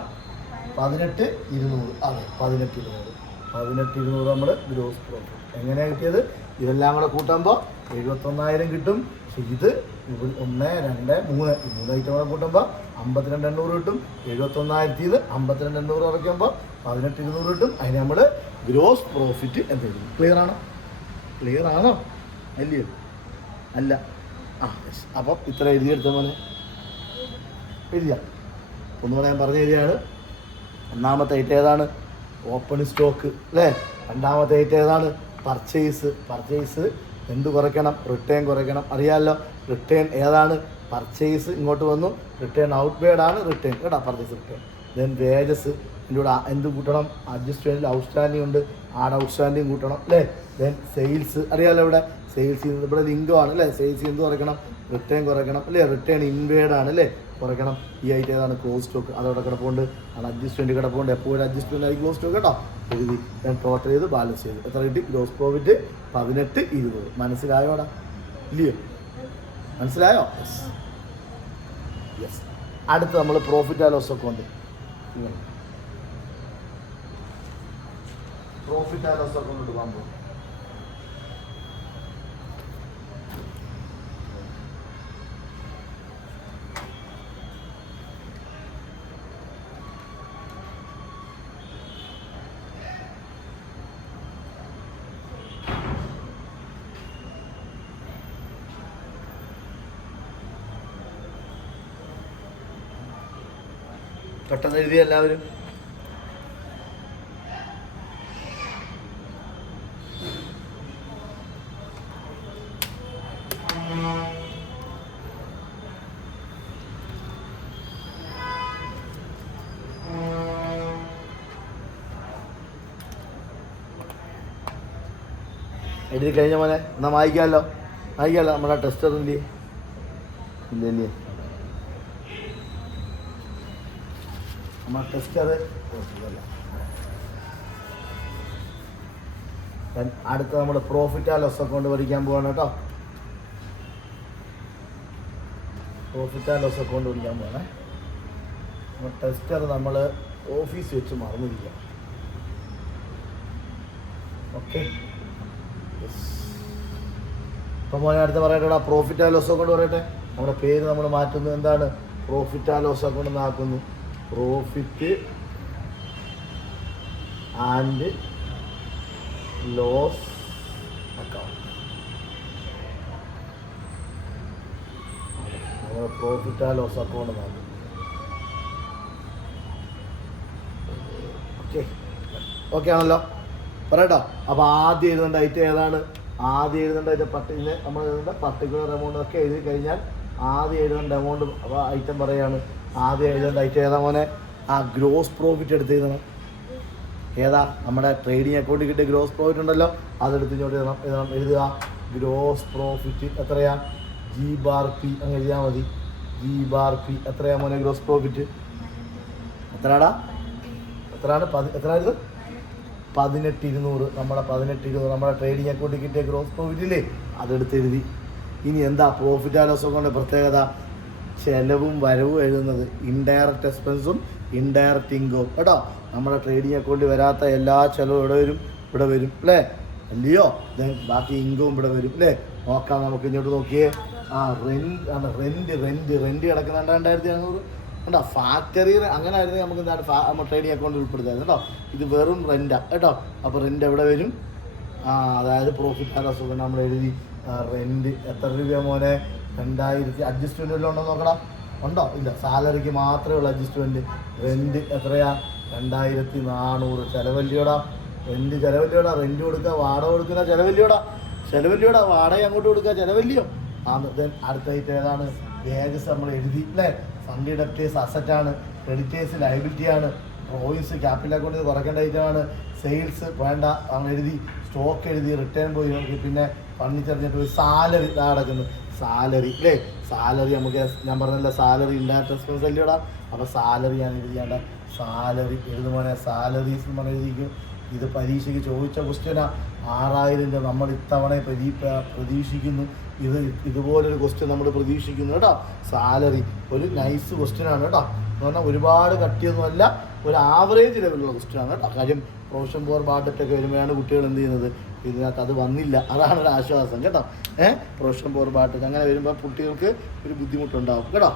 18,200. അതെ, 18,200 നമ്മൾ ഗ്രോസ് പ്രോഫിറ്റ്. എങ്ങനെയാണ് കിട്ടിയത്? ഇതെല്ലാം കൂടെ കൂട്ടുമ്പോൾ 71,000 കിട്ടും. പക്ഷെ ഇത് 1, 2, 3 ഈ 3 ഐറ്റം കൂടെ കൂട്ടുമ്പോൾ 52,800 കിട്ടും. 71,000 52,800 കുറയ്ക്കുമ്പോൾ 18,200 കിട്ടും. അതിന് നമ്മൾ ഗ്രോസ് പ്രോഫിറ്റ് എന്ന് എഴുതും. ക്ലിയർ ആണോ? ക്ലിയർ ആണോ? അല്ലയോ? അല്ല. യെസ്. അപ്പം ഇത്ര എഴുതിയെടുത്ത പോലെ എഴുതിയ ഒന്നുകൂടെ ഞാൻ പറഞ്ഞു തരികയാണ്. ഒന്നാമത്തെ ഐറ്റം ഏതാണ്? ഓപ്പൺ സ്റ്റോക്ക് അല്ലേ? രണ്ടാമത്തെ ഐറ്റം ഏതാണ്? പർച്ചേസ് എന്ത് കുറയ്ക്കണം? റിട്ടേൺ കുറയ്ക്കണം. അറിയാമല്ലോ റിട്ടേൺ ഏതാണ്? പർച്ചേസ് ഇങ്ങോട്ട് വന്നു, റിട്ടേൺ ഔട്ട് വേഡ് ആണ് റിട്ടേൺ കേട്ടോ, പർച്ചേസ് റിട്ടേൺ. ദെൻ വേജസ് എൻ്റെ കൂടെ എന്ത് കൂട്ടണം? അഡ്ജസ്റ്റ്മെൻറ്റിൽ ഔട്ട്സ്റ്റാൻഡിങ് ഉണ്ട്, ആഡ് ഔട്ട്സ്റ്റാൻഡിങ് കൂട്ടണം അല്ലേ? ദെൻ സെയിൽസ് അറിയാമല്ലോ, ഇവിടെ സെയിൽസ് ഇവിടെ ലിങ്കോ ആണ് അല്ലേ? സെയിൽസ് എന്ത് കുറയ്ക്കണം? റിട്ടേൺ കുറയ്ക്കണം അല്ലേ? റിട്ടേൺ ഇൻവേഡ് ആണ് അല്ലേ? കുറയ്ക്കണം. ഈ ഐറ്റം ഏതാണ്? Close stock. അതവിടെ കിടപ്പുണ്ട്, ആണ് അഡ്ജസ്റ്റ്മെൻറ്റ് കിടപ്പുണ്ട്. എപ്പോഴും അഡ്ജസ്റ്റ്മെൻറ്റ് ആയി ക്ലോസ് സ്റ്റോക്ക് കേട്ടോ. എഴുതി ഞാൻ ടോട്ടൽ ചെയ്ത് ബാലൻസ് ചെയ്തു. എത്ര കിട്ടി? Gross profit 18,200. മനസ്സിലായോടാ? ഇല്ലയോ? മനസ്സിലായോ? യെസ്. അടുത്ത് നമ്മൾ profit and loss account. Profit and loss account എടുക്കാൻ പോകും. പെട്ടെന്ന് എഴുതിയ എല്ലാവരും. എഴുതി കഴിഞ്ഞ പോലെ എന്നാൽ വായിക്കാമല്ലോ. നമ്മുടെ ടെസ്റ്റർ ഇല്ലേ? ഇല്ലേ നമ്മുടെ ടെസ്റ്റർ. അടുത്ത നമ്മൾ പ്രോഫിറ്റ് ആൻഡ് ലോസ് അക്കൗണ്ട് പഠിക്കാൻ പോവാണ് കേട്ടോ. പ്രോഫിറ്റ് ആൻഡ് ലോസ് അക്കൗണ്ട് പഠിക്കാൻ പോവാണേ. നമ്മൾ ടെസ്റ്റർ നമ്മൾ ഓഫീസ് വെച്ച് മറന്നിരിക്കുക. ഓക്കെ. അപ്പം മോനെ അടുത്ത് പറയട്ടെടാ, പ്രോഫിറ്റ് ആൻഡ് ലോസ് അക്കൗണ്ട് പറയട്ടെ. നമ്മുടെ പേര് നമ്മൾ മാറ്റുന്നത് എന്താണ്? പ്രോഫിറ്റ് ആൻഡ് ലോസ് അക്കൗണ്ട് എന്നാക്കുന്നു. Profit and loss account. നമ്മൾ പ്രോഫിറ്റ് ആൻഡ് ലോസ് അക്കൗണ്ട് എന്നാക്കും. ഓക്കെ ആണല്ലോ, പറയട്ടോ. അപ്പോൾ ആദ്യം എഴുതേണ്ട ഐറ്റം ഏതാണ്? ആദ്യം എഴുതേണ്ട ഐറ്റം നമ്മൾ എഴുതേണ്ട പർട്ടിക്കുലർ എമൗണ്ട് ഒക്കെ എഴുതി കഴിഞ്ഞാൽ ആദ്യം എഴുതേണ്ട എമൗണ്ട് അപ്പോൾ ഐറ്റം പറയുകയാണ്. ആദ്യം എഴുതേണ്ട ഐറ്റം ഏതാ മോനെ? ഗ്രോസ് പ്രോഫിറ്റ് എടുത്ത് എഴുതണം. ഏതാ? നമ്മുടെ ട്രേഡിംഗ് അക്കൗണ്ടിൽ കിട്ടിയ ഗ്രോസ് പ്രോഫിറ്റ് ഉണ്ടല്ലോ, അതെടുത്ത് ഇങ്ങോട്ട് എഴുതുക. ഗ്രോസ് പ്രോഫിറ്റ് എത്രയാ? G/P അങ്ങ് എഴുതിയാൽ മതി. G/P എത്രയാ മോനെ ഗ്രോസ് പ്രോഫിറ്റ്? എത്രയാണ്? എത്രയായിരുന്നു? 18,200. നമ്മുടെ 18,200 നമ്മുടെ ട്രേഡിംഗ് അക്കൗണ്ടിൽ കിട്ടിയ ഗ്രോസ് പ്രോഫിറ്റ് ഇല്ലേ, അതെടുത്ത് എഴുതി. ഇനി എന്താ പ്രോഫിറ്റ് ആൻഡ് ലോസ് അക്കൗണ്ടിൻ്റെ പ്രത്യേകത? ചെലവും വരവും എഴുതുന്നത് ഇൻഡയറക്റ്റ് എക്സ്പെൻസും ഇൻഡയറക്റ്റ് ഇൻകം കേട്ടോ. നമ്മുടെ ട്രേഡിംഗ് അക്കൗണ്ടിൽ വരാത്ത എല്ലാ ചെലവും ഇവിടെ വരും അല്ലേ? അല്ലയോ? ദെൻ ബാക്കി ഇൻകവും ഇവിടെ വരും അല്ലേ? നോക്കാം നമുക്ക്. ഇങ്ങോട്ട് നോക്കിയേ. റെൻറ്റ് കിടക്കുന്ന 2,500 കേട്ടോ. ഫാക്ടറി അങ്ങനെ ആയിരുന്നെങ്കിൽ നമുക്ക് എന്താണ് നമ്മൾ ട്രേഡിംഗ് അക്കൗണ്ടിൽ ഉൾപ്പെടുത്തായിരുന്നു കേട്ടോ. ഇത് വെറും റെൻറ്റാണ് കേട്ടോ. അപ്പോൾ റെൻറ്റ് എവിടെ വരും? അതായത് പ്രോഫിറ്റ് ആൻഡ് ലോസ് അക്കൗണ്ട് നമ്മൾ എഴുതി. റെൻറ്റ് എത്ര രൂപ മോനെ? 2,000. അഡ്ജസ്റ്റ്മെൻറ്റ് വല്ലതും ഉണ്ടോ നോക്കണം. ഉണ്ടോ? ഇല്ല. സാലറിക്ക് മാത്രമേ ഉള്ളൂ അഡ്ജസ്റ്റ്മെൻറ്റ്. റെൻറ്റ് എത്രയാ? 2,400. ചിലവല്ലിയോടാ റെൻറ്റ്? ചിലവല്ലിയോടാ റെൻറ്റ് കൊടുക്കുക, വാടക കൊടുക്കുന്ന ചിലവല്ലിയോടാ വാടക അങ്ങോട്ട് കൊടുക്കുക, ചിലവല്ലിയോ? ദെൻ അടുത്ത ഐറ്റം ഏതാണ്? വേജസ് നമ്മൾ എഴുതി അല്ലേ? ഫണ്ട് ഡെപ്റ്റേഴ്സ് അസറ്റാണ്, ക്രെഡിറ്റേഴ്സ് ലയബിലിറ്റിയാണ്, ഡ്രോയിങ്സ് ക്യാപിറ്റൽ അക്കൗണ്ടിൽ കുറയ്ക്കേണ്ട ഐറ്റമാണ്, സെയിൽസ് വേണ്ട നമ്മൾ എഴുതി, സ്റ്റോക്ക് എഴുതി, റിട്ടേൺ പോയി നോക്കി, പിന്നെ ഫർണിച്ചറിഞ്ഞിട്ട് പോയി, സാലറി നടക്കുന്നു. സാലറി അല്ലേ? സാലറി നമുക്ക് ഞാൻ പറഞ്ഞല്ലോ, സാലറി ഇൻഡയറക്റ്റ് എക്സ്പെൻസ് അല്ലയോടാ. അപ്പോൾ സാലറി ഞാൻ എഴുതിയാണ്ട. സാലറി എഴുതുമ്പോൾ സാലറീസ് നമ്മൾ എഴുതിക്കും. ഇത് പരീക്ഷയ്ക്ക് ചോദിച്ച ക്വസ്റ്റ്യനാ. 6,000 രൂപ നമ്മൾ ഇത്തവണ പ്രതീക്ഷിക്കുന്നു. ഇതുപോലൊരു ക്വസ്റ്റ്യൻ നമ്മൾ പ്രതീക്ഷിക്കുന്നു കേട്ടോ. സാലറി ഒരു നൈസ് ക്വസ്റ്റ്യനാണ് കേട്ടോ. എന്ന് പറഞ്ഞാൽ ഒരുപാട് കട്ടിയൊന്നുമല്ല, ഒരു ആവറേജ് ലെവലുള്ള ക്വസ്റ്റ്യനാണ് കേട്ടോ. കാര്യം പ്രൊഫഷൻ ബോർ ബാഡറ്റൊക്കെ വരുമ്പോഴാണ് കുട്ടികൾ എന്ത് ചെയ്യുന്നത്, ഇതിനകത്ത് അത് വന്നില്ല, അതാണ് ഒരു ആശ്വാസം കേട്ടോ. പ്രൊഫഷൻ ബോർ ബാഡറ്റ് അങ്ങനെ വരുമ്പോൾ കുട്ടികൾക്ക് ഒരു ബുദ്ധിമുട്ടുണ്ടാവും കേട്ടോ.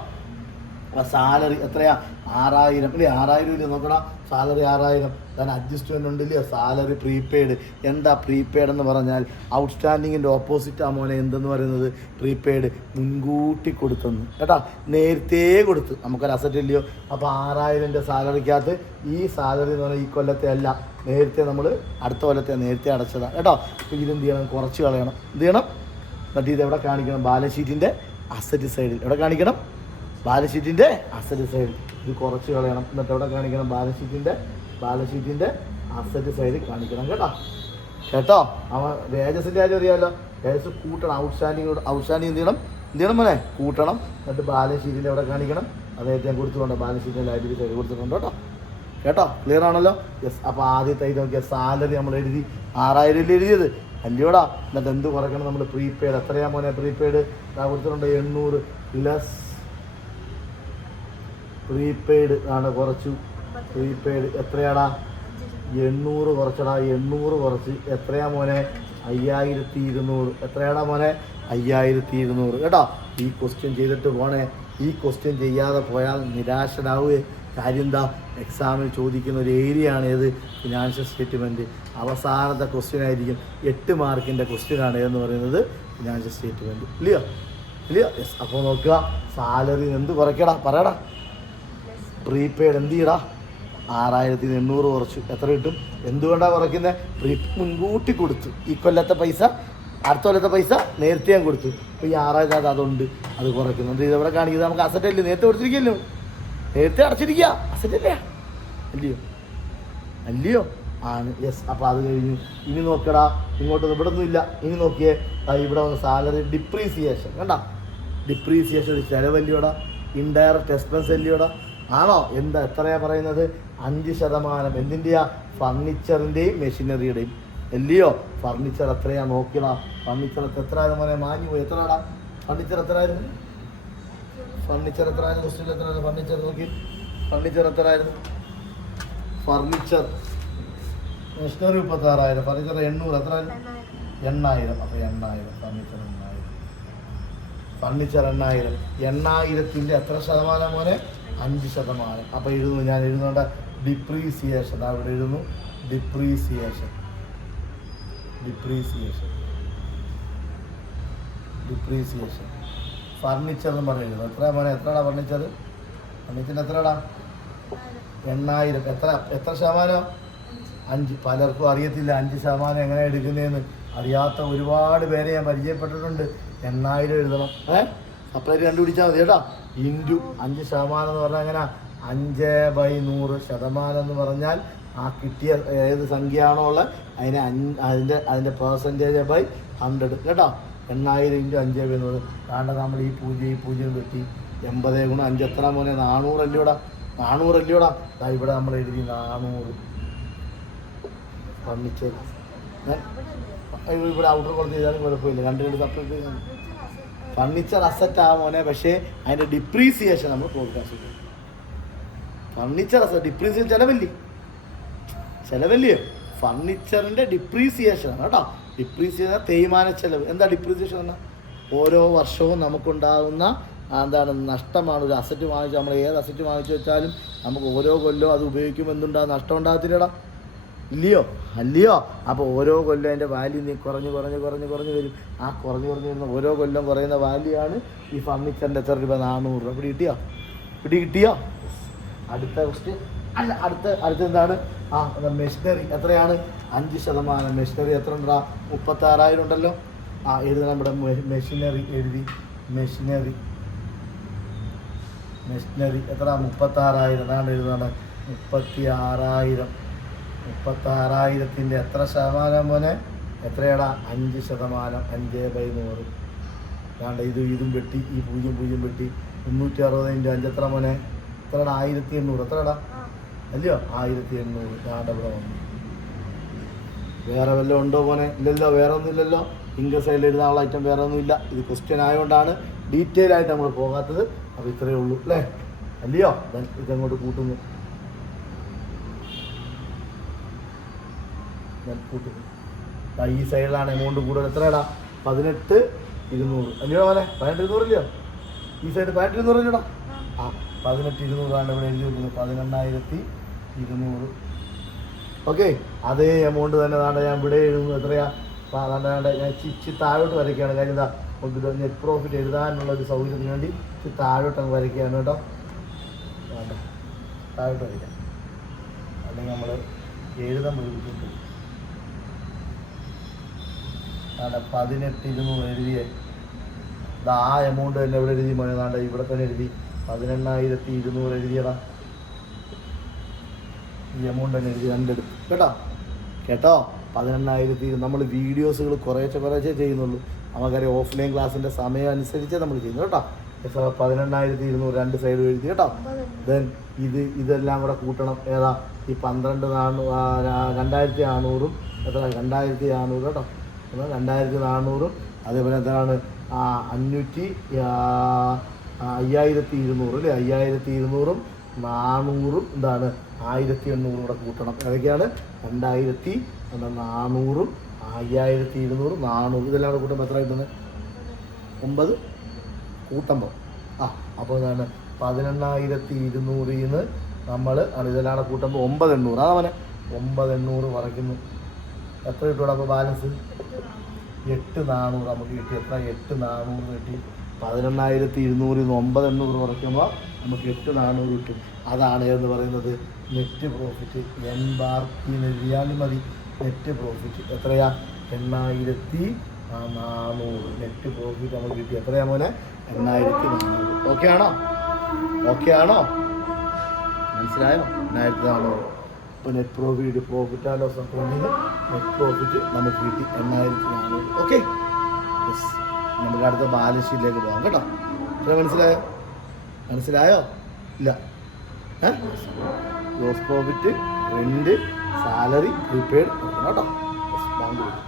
സാലറി എത്രയാ, 6000 അല്ലേ, 6000 ഇല്ല നോക്കണം, സാലറി 6000. then അഡ്ജസ്റ്റ്മെൻ്റ് ഉണ്ടല്ലേ, സാലറി പ്രീപെയ്ഡ്. എന്താ പ്രീപെയ്ഡ് എന്ന് പറഞ്ഞാൽ ഔട്ട്സ്റ്റാൻഡിങ്ങിൻ്റെ ഓപ്പോസിറ്റ് ആ മോനെ എന്തെന്ന് പറയുന്നത്, പ്രീപെയ്ഡ്, മുൻകൂട്ടി കൊടുത്തെന്ന് കേട്ടോ, നേരത്തെ കൊടുത്ത്. നമുക്കൊരു അസറ്റ് ഇല്ലയോ, അപ്പോൾ 6000ൻ്റെ സാലറിക്കകത്ത് ഈ സാലറി എന്ന് പറഞ്ഞാൽ ഈ കൊല്ലത്തെ അല്ല, നേരത്തെ നമ്മൾ അടുത്ത കൊല്ലത്തെ നേരത്തെ അടച്ചതാണ് കേട്ടോ. അപ്പോൾ ഇതെന്ത് ചെയ്യണം, കുറച്ച് കളയണം. എന്ത് ചെയ്യണം, എന്നിട്ട് ഇത് എവിടെ കാണിക്കണം, ബാലൻസ് ഷീറ്റിൻ്റെ അസറ്റ് സൈഡിൽ എവിടെ കാണിക്കണം, ബാലൻസ് ഷീറ്റിൻ്റെ അസറ്റ് സൈഡിൽ ഇത് കുറച്ച് കളയണം. എന്നിട്ട് എവിടെ കാണിക്കണം, ബാലൻസ് ഷീറ്റിൻ്റെ അസറ്റ് സൈഡിൽ കാണിക്കണം കേട്ടോ. അവൻ വേജസിൻ്റെ കാര്യം അറിയാമല്ലോ, വേജസ് കൂട്ടണം, ഔട്ട്സ്റ്റാൻഡിങ് എന്ത് ചെയ്യണം മോനെ, കൂട്ടണം. എന്നിട്ട് ബാലൻസ് ഷീറ്റിൻ്റെ എവിടെ കാണിക്കണം, അതായത് ഞാൻ കൊടുത്തിട്ടുണ്ടോ, ബാലൻസ് ഷീറ്റിൻ്റെ ലൈബ്രറി സൈഡ് കൊടുത്തിട്ടുണ്ട് കേട്ടോ. ക്ലിയർ ആണല്ലോ? യെസ്. അപ്പോൾ ആദ്യത്തെ ഇത് നോക്കിയാൽ സാലറി നമ്മൾ എഴുതി 6000 എഴുതിയത് അല്ലയോടാ. എന്നിട്ട് എന്ത് കുറയ്ക്കണം, നമ്മൾ പ്രീപെയ്ഡ് എത്രയാ മോനെ, പ്രീപെയ്ഡ് കൊടുത്തിട്ടുണ്ട് 800 ലെസ് പ്രീപെയ്ഡ് ആണ് കുറച്ചു. പ്രീപെയ്ഡ് എത്രയാടാ, 800 കുറച്ചടാ, 800 കുറച്ച് എത്രയാ മോനെ, 5200. എത്രയാടാ മോനെ, 5200 കേട്ടോ. ഈ ക്വസ്റ്റ്യൻ ചെയ്തിട്ട് പോണേ, ഈ ക്വസ്റ്റ്യൻ ചെയ്യാതെ പോയാൽ നിരാശനാവുകയെ. കാര്യം എന്താ, എക്സാമിന് ചോദിക്കുന്ന ഒരു ഏരിയ ആണ് ഏത്, ഫിനാൻഷ്യൽ സ്റ്റേറ്റ്മെൻറ്റ്. അവസാനത്തെ ക്വസ്റ്റ്യൻ ആയിരിക്കും, 8 മാർക്കിൻ്റെ ക്വസ്റ്റ്യനാണ് എന്ന് പറയുന്നത് ഫിനാൻഷ്യൽ സ്റ്റേറ്റ്മെൻറ്റ്. ഇല്ലയോ? യെസ്. അപ്പോൾ നോക്കുക, സാലറി എന്ത് കുറയ്ക്കടാ, പറയടാ. പ്രീപെയ്ഡ് എന്ത് ചെയ്യടാ, 6800 കുറച്ചു. എത്ര കിട്ടും, എന്തുകൊണ്ടാണ് കുറയ്ക്കുന്നത്, മുൻകൂട്ടി കൊടുത്തു. ഈ കൊല്ലത്തെ പൈസ അടുത്ത കൊല്ലത്തെ പൈസ നേരത്തെ ഞാൻ കൊടുത്തു. അപ്പോൾ ഈ 6000 അതുണ്ട്, അത് കുറയ്ക്കുന്നുണ്ട്. ഇതെവിടെ കാണിക്കുന്നത്, നമുക്ക് അസറ്റ് അല്ലേ, നേരത്തെ കൊടുത്തിരിക്കുമല്ലോ, നേരത്തെ അടച്ചിരിക്കുക, അസറ്റ് അല്ലേ, അല്ലയോ ആണ്. യെസ്. അപ്പോൾ അത് കഴിഞ്ഞു. ഇനി നോക്കടാ, ഇങ്ങോട്ട് ഇവിടെ ഒന്നും ഇല്ല. ഇനി നോക്കിയേ, ഇവിടെ വന്ന് സാലറി ഡിപ്രീസിയേഷൻ കണ്ട, ഡിപ്രീസിയേഷൻ ഒരു ചിലവല്ലിയോടാ, ഇൻഡയറക്റ്റ് എക്സ്പെൻസ് അല്ലയോടാ, ആണോ? എന്താ എത്രയാണ് പറയുന്നത്, 5%. എന്തിൻ്റെയാ, ഫർണിച്ചറിൻ്റെയും മെഷീനറിയുടെയും അല്ലയോ. ഫർണിച്ചർ എത്രയാ നോക്കിയടാ, ഫർണിച്ചർ എത്രയായിരുന്നു മോനെ, മാഞ്ഞു പോയി. എത്രയാടാ ഫർണിച്ചർ, എത്രയായിരുന്നു ഫർണിച്ചർ, എത്രയായിരുന്നു ക്വസ്റ്റ്യൻ, എത്രയായിരുന്നു ഫർണിച്ചർ നോക്കി, ഫർണിച്ചർ എത്രയായിരുന്നു, ഫർണിച്ചർ മെഷീനറി 36,000, ഫർണിച്ചർ 800, എത്രയായിരുന്നു 8000. അപ്പോൾ 8000 ഫർണിച്ചർ 8000, ഫർണിച്ചർ 8000. 8000ൻ്റെ എത്ര ശതമാനം മോനെ, 5%. അപ്പോൾ എഴുതുന്നു, ഞാൻ എഴുതുന്നുണ്ട് ഡിപ്രീസിയേഷൻ. അവിടെ എഴുതുന്നു ഡിപ്രീസിയേഷൻ. ഫർണിച്ചർ എന്ന് പറയുന്നത് എത്ര മോനെ, എത്രടാ ഫർണിച്ചർ, എത്രടാ 8000. എത്ര ശതമാനം, 5. പലർക്കും അറിയത്തില്ല 5% എങ്ങനെ എടുക്കുന്നതെന്ന്. അറിയാത്ത ഒരുപാട് പേരെ ഞാൻ പരിചയപ്പെട്ടിട്ടുണ്ട്. 8000 എഴുതണം, സെപ്പറേറ്റ് കണ്ടുപിടിച്ചാൽ മതി കേട്ടോ. ഇൻറ്റു 5% എന്ന് പറഞ്ഞാൽ എങ്ങനെ, 5/100. എന്ന് പറഞ്ഞാൽ ആ കിട്ടിയ ഏത് സംഖ്യയാണോ ഉള്ളത് അതിൻ്റെ പെർസെൻറ്റേജ് ബൈ 100 കേട്ടോ. 8000 × 5/100. കാരണം നമ്മൾ ഈ 0 വെട്ടി 80 × 5 എത്ര മോനെ, 400 അല്ലയോടാ, 400 അല്ലയോടാ. ഇവിടെ നമ്മൾ എഴുതി 400 ഫർണിച്ചർ. ഇവിടെ ഔട്ടർ കൊടുത്ത് ചെയ്താലും കുഴപ്പമില്ല, 2 സെപ്പറേറ്റ്. ഫർണിച്ചർ അസറ്റ് ആ മോനെ, പക്ഷേ അതിൻ്റെ ഡിപ്രീസിയേഷൻ നമ്മൾ ഫോർകാസ്റ്റ് ചെയ്യും. ഫർണിച്ചർ അസറ്റ് ഡിപ്രീസിയേഷൻ ചിലവല്ലയോ, ഫർണിച്ചറിൻ്റെ ഡിപ്രീസിയേഷനാണ് കേട്ടോ. ഡിപ്രീസിയേഷൻ തേയ്മാന ചിലവ്. എന്താ ഡിപ്രീസിയേഷൻ എന്നാൽ, ഓരോ വർഷവും നമുക്കുണ്ടാകുന്ന എന്താണ് നഷ്ടമാണ്. ഒരു അസറ്റ് വാങ്ങിച്ച്, നമ്മൾ ഏത് അസറ്റ് വാങ്ങിച്ചു വെച്ചാലും നമുക്ക് ഓരോ കൊല്ലവും അത് ഉപയോഗിക്കുമ്പോൾ എന്തുണ്ടാകും, നഷ്ടം ഉണ്ടാകത്തില്ലടാ, അല്ലയോ. അപ്പോൾ ഓരോ കൊല്ലം അതിൻ്റെ വാല്യൂ കുറഞ്ഞ് വരും. ആ കുറഞ്ഞ് വരുന്ന ഓരോ കൊല്ലം കുറയുന്ന വാല്യൂ ആണ് ഈ ഫർണിച്ചറിൻ്റെ എത്ര രൂപ, 400 രൂപ. പിടി കിട്ടിയോ? അടുത്ത ക്വസ്റ്റ്യൻ അല്ല, അടുത്ത എന്താണ്, മെഷീനറി എത്രയാണ്, 5%. മെഷീനറി എത്ര ഉണ്ടാ, 36,000 ഉണ്ടല്ലോ. എഴുതണം നമ്മുടെ മെഷീനറി എഴുതി. മെഷീനറി എത്ര, 36,000. അതാണ് എഴുതുന്നത് 36,000. 36,000ൻ്റെ എത്ര ശതമാനം മോനെ, എത്രയാടാ, 5%. 5/100. അതാണ്ട് ഇതും വെട്ടി, ഈ 0 വെട്ടി, 360 × 5 എത്ര മോനെ, എത്രടാ, 1800. എത്രടാ അല്ലയോ, 1800. അതാണ്ട് ഇവിടെ വന്നു. വേറെ വല്ലതും ഉണ്ടോ മോനെ, ഇല്ലല്ലോ, വേറെ ഒന്നും ഇല്ലല്ലോ. ഇംഗ്ലീഷ് സൈഡിൽ എഴുതാനുള്ള ഐറ്റം വേറെ ഒന്നുമില്ല. ഇത് ക്വസ്റ്റ്യൻ ആയതുകൊണ്ടാണ് ഡീറ്റെയിൽ ആയിട്ട് നമ്മൾ പോകാത്തത്. അപ്പോൾ ഇത്രയേ ഉള്ളൂ അല്ലേ. അല്ലയോ? ഇതങ്ങോട്ട് കൂട്ടുന്നു, കൂട്ടുന്നു. ഈ സൈഡിലാണ് എമൗണ്ട് കൂടുതൽ. എത്രയാടാ? 18,200 അല്ലയോ മോനെ? 18,200 ഇല്ലയോ? ഈ സൈഡ് 18,200 അല്ലയോടാ? ആ 18,200 ഇവിടെ എഴുതി വെക്കുന്നത്. 11,200. ഓക്കെ, അതേ എമൗണ്ട് തന്നെ താണ്ട ഞാൻ ഇവിടെ എഴുതുന്നു. എത്രയാ? താണ്ട ഞാൻ ഇച്ചി താഴോട്ട് വരയ്ക്കുകയാണ്. കാര്യം എന്താ, നെറ്റ് പ്രോഫിറ്റ് എഴുതാനുള്ള ഒരു സൗകര്യത്തിന് വേണ്ടി താഴോട്ട് അങ്ങ് വരയ്ക്കുകയാണ് കേട്ടോ. വേണ്ട, താഴോട്ട് വരയ്ക്കാം, അല്ലെങ്കിൽ നമ്മൾ എഴുതാൻ ബുദ്ധിമുട്ട്. താണ്ട 18,200 എഴുതിയേ. ആ എമൗണ്ട് തന്നെ ഇവിടെ എഴുതി മോനെ. താണ്ട ഇവിടെ തന്നെ എഴുതി 18,200 എഴുതിയടാ. ഈ എമൗണ്ട് തന്നെ എഴുതി രണ്ടെടുത്ത് കേട്ടോ. കേട്ടോ, 18,000. നമ്മൾ വീഡിയോസുകൾ കുറേശ്ശെ ചെയ്യുന്നുള്ളൂ. നമുക്കറിയാം ഓഫ്ലൈൻ ക്ലാസ്സിൻ്റെ സമയം അനുസരിച്ച് നമ്മൾ ചെയ്യുന്നു കേട്ടോ. 18,200 രണ്ട് സൈഡ് എഴുതി കേട്ടോ. ദെൻ ഇതെല്ലാം കൂടെ കൂട്ടണം. ഏതാ? ഈ 2,400 എത്ര? 2,400 കേട്ടോ. 2,400. അതേപോലെ എന്താണ് 5,200 അല്ലേ? 5,200 400 എന്താണ് 1,800 കൂടെ കൂട്ടണം. ഏതൊക്കെയാണ്? 2,400 5,200 400 ഇതെല്ലാം കൂടെ കൂട്ടുമ്പോൾ എത്ര കിട്ടുന്നത്? 9 കൂട്ടുമ്പോൾ അപ്പോൾ എന്താണ് 18,200 നമ്മൾ ഇതെല്ലാം കൂടെ കൂട്ടുമ്പോൾ 9,800. അതവനെ 9,800 കുറയ്ക്കുന്നു. എത്ര കിട്ടും? അപ്പോൾ ബാലൻസ് 8,400 നമുക്ക് കിട്ടി. എത്ര? 8,400 കിട്ടി. 18,200 9,800 കുറയ്ക്കുമ്പോൾ നമുക്ക് 8,400 കിട്ടും. അതാണ് എന്ന് പറയുന്നത് നെറ്റ് പ്രോഫിറ്റ്. N/P എഴുതിയാലും മതി. നെറ്റ് പ്രോഫിറ്റ് എത്രയാ? 8,400 നെറ്റ് പ്രോഫിറ്റ് നമുക്ക് കിട്ടി. എത്രയാ മോനെ? 8,400. ഓക്കെ ആണോ? മനസ്സിലായോ? 8,400. ഇപ്പോൾ നെറ്റ് പ്രോഫിറ്റ് ആൻഡ് ലോസ് അക്കൗണ്ടിൽ നെറ്റ് പ്രോഫിറ്റ് നമുക്ക് കിട്ടി 8,400. Okay, yes. നമുക്ക് അടുത്ത ബാലൻസ് ഷീറ്റിലേക്ക് പോകാം കേട്ടോ. മനസ്സിലായോ? ഇല്ല. Gross profit, rent, salary, prepaid കേട്ടോ. ബാങ്ക് വരും.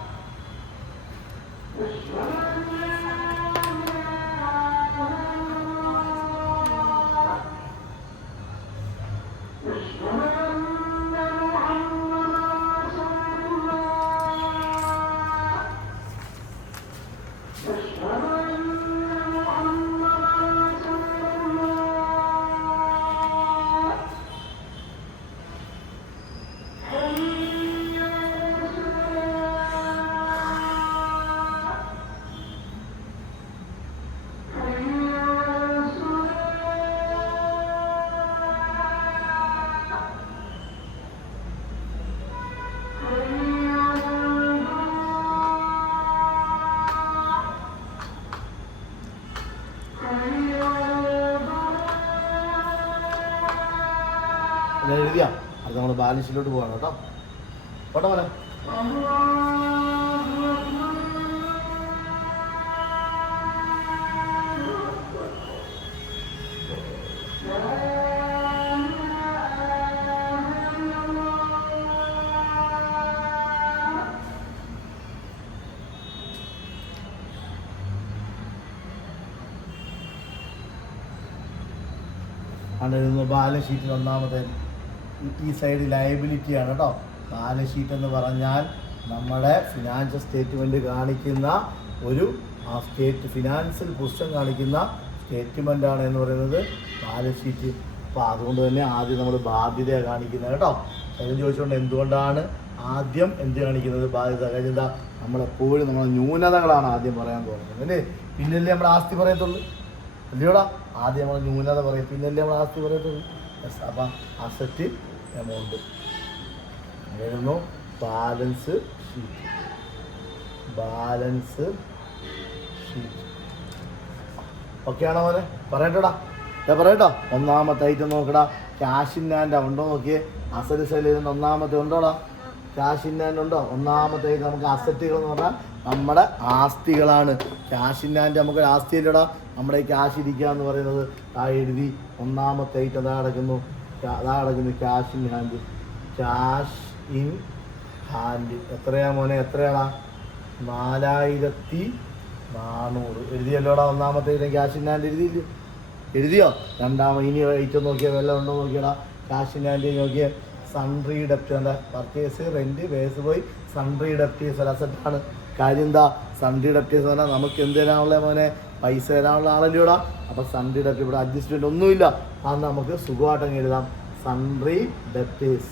എഴുതിയാ അത് നമ്മൾ ബാലൻസ് ഷീറ്റിലോട്ട് പോകണം കേട്ടോ. പോട്ടെ മോനെ. ബാലൻസ് ഷീറ്റിൽ ഒന്നാമത്തെ ഈ സൈഡ് ലയബിലിറ്റിയാണ് കേട്ടോ. ബാലൻസ് ഷീറ്റ് എന്ന് പറഞ്ഞാൽ നമ്മുടെ ഫിനാൻഷ്യൽ സ്റ്റേറ്റ്മെൻറ്റ് കാണിക്കുന്ന ഒരു ഫിനാൻഷ്യൽ പൊസിഷൻ കാണിക്കുന്ന സ്റ്റേറ്റ്മെൻറ്റാണ് എന്ന് പറയുന്നത് ബാലൻസ് ഷീറ്റ്. അപ്പോൾ അതുകൊണ്ട് തന്നെ ആദ്യം നമ്മൾ ബാധ്യത കാണിക്കുന്നത് കേട്ടോ. അതിന് ചോദിച്ചുകൊണ്ട് എന്തുകൊണ്ടാണ് ആദ്യം എന്ത് കാണിക്കുന്നത്? ബാധ്യത. കാര്യം എന്താ? നമ്മളെപ്പോഴും നമ്മൾ ന്യൂനതകളാണ് ആദ്യം പറയാൻ തോന്നുന്നത് അല്ലേ? പിന്നല്ലേ നമ്മൾ ആസ്തി പറയത്തുള്ളൂ അല്ലയോടാ? ആദ്യം നമ്മൾ ന്യൂനത പറയും, പിന്നല്ലേ നമ്മൾ ആസ്തി പറയത്തുള്ളൂ. അപ്പം അസറ്റ് എമൗണ്ട് ആയിരുന്നു ബാലൻസ് ഷീറ്റ്. ഓക്കെ ആണോ മോനെ? പറയട്ടോടാ, പറയട്ടോ. ഒന്നാമത്തെ ഐറ്റം നോക്കടാ, ക്യാഷ് ഇൻ ഹാൻഡ് ഉണ്ടോ നോക്കിയേ. അസറ്റ് സെയിൽ ചെയ്തിട്ട് ഒന്നാമത്തെ ഉണ്ടോടാ? ക്യാഷ് ഇൻ ഹാൻഡ് ഉണ്ടോ? ഒന്നാമത്തെ ഐറ്റം നമുക്ക് അസറ്റുകൾ എന്ന് പറഞ്ഞാൽ നമ്മുടെ ആസ്തികളാണ്. ക്യാഷ് ഇൻ ഹാൻഡ് നമുക്ക് ആസ്തി അല്ലടാ, നമ്മുടെ ക്യാഷ് ഇരിക്കുക എന്ന് പറയുന്നത്. എഴുതി ഒന്നാമത്തെ ഐറ്റം അതാ കിടക്കുന്നു cash in hand. Cash in hand എത്രയാ മോനെ? എത്രയാടാ? 4,400 എഴുതിയല്ലോടാ. ഒന്നാമത്തെ ഐറ്റം ക്യാഷ് ഇൻ ഹാൻഡ് എഴുതിയില്ലേ? എഴുതിയോ? ഇനി ഐറ്റം നോക്കിയാൽ വല്ലതും ഉണ്ടോ നോക്കിയടാ. ക്യാഷ് ഇൻ ഹാൻഡ് നോക്കിയേ. സൺട്രി ഡെപ്റ്റ് പർച്ചേസ്, റെൻറ്റ്, വേസ് പോയി സൺട്രി ഡെപ്റ്റേഴ്സ് ഒരു അസറ്റാണ്. കാര്യം എന്താ? സൺട്രി ഡെപ്റ്റേഴ്സ് പറഞ്ഞാൽ നമുക്ക് എന്ത് തരാനുള്ള മോനെ? പൈസ തരാനുള്ള ആളല്ലൂടാ. അപ്പോൾ സൺട്രി ഡെപ്റ്റ് ഇവിടെ അഡ്ജസ്റ്റ്മെൻറ്റ് ഒന്നുമില്ല. അത് നമുക്ക് സുഖമായിട്ടങ്ങ് എഴുതാം. Sundry debtors.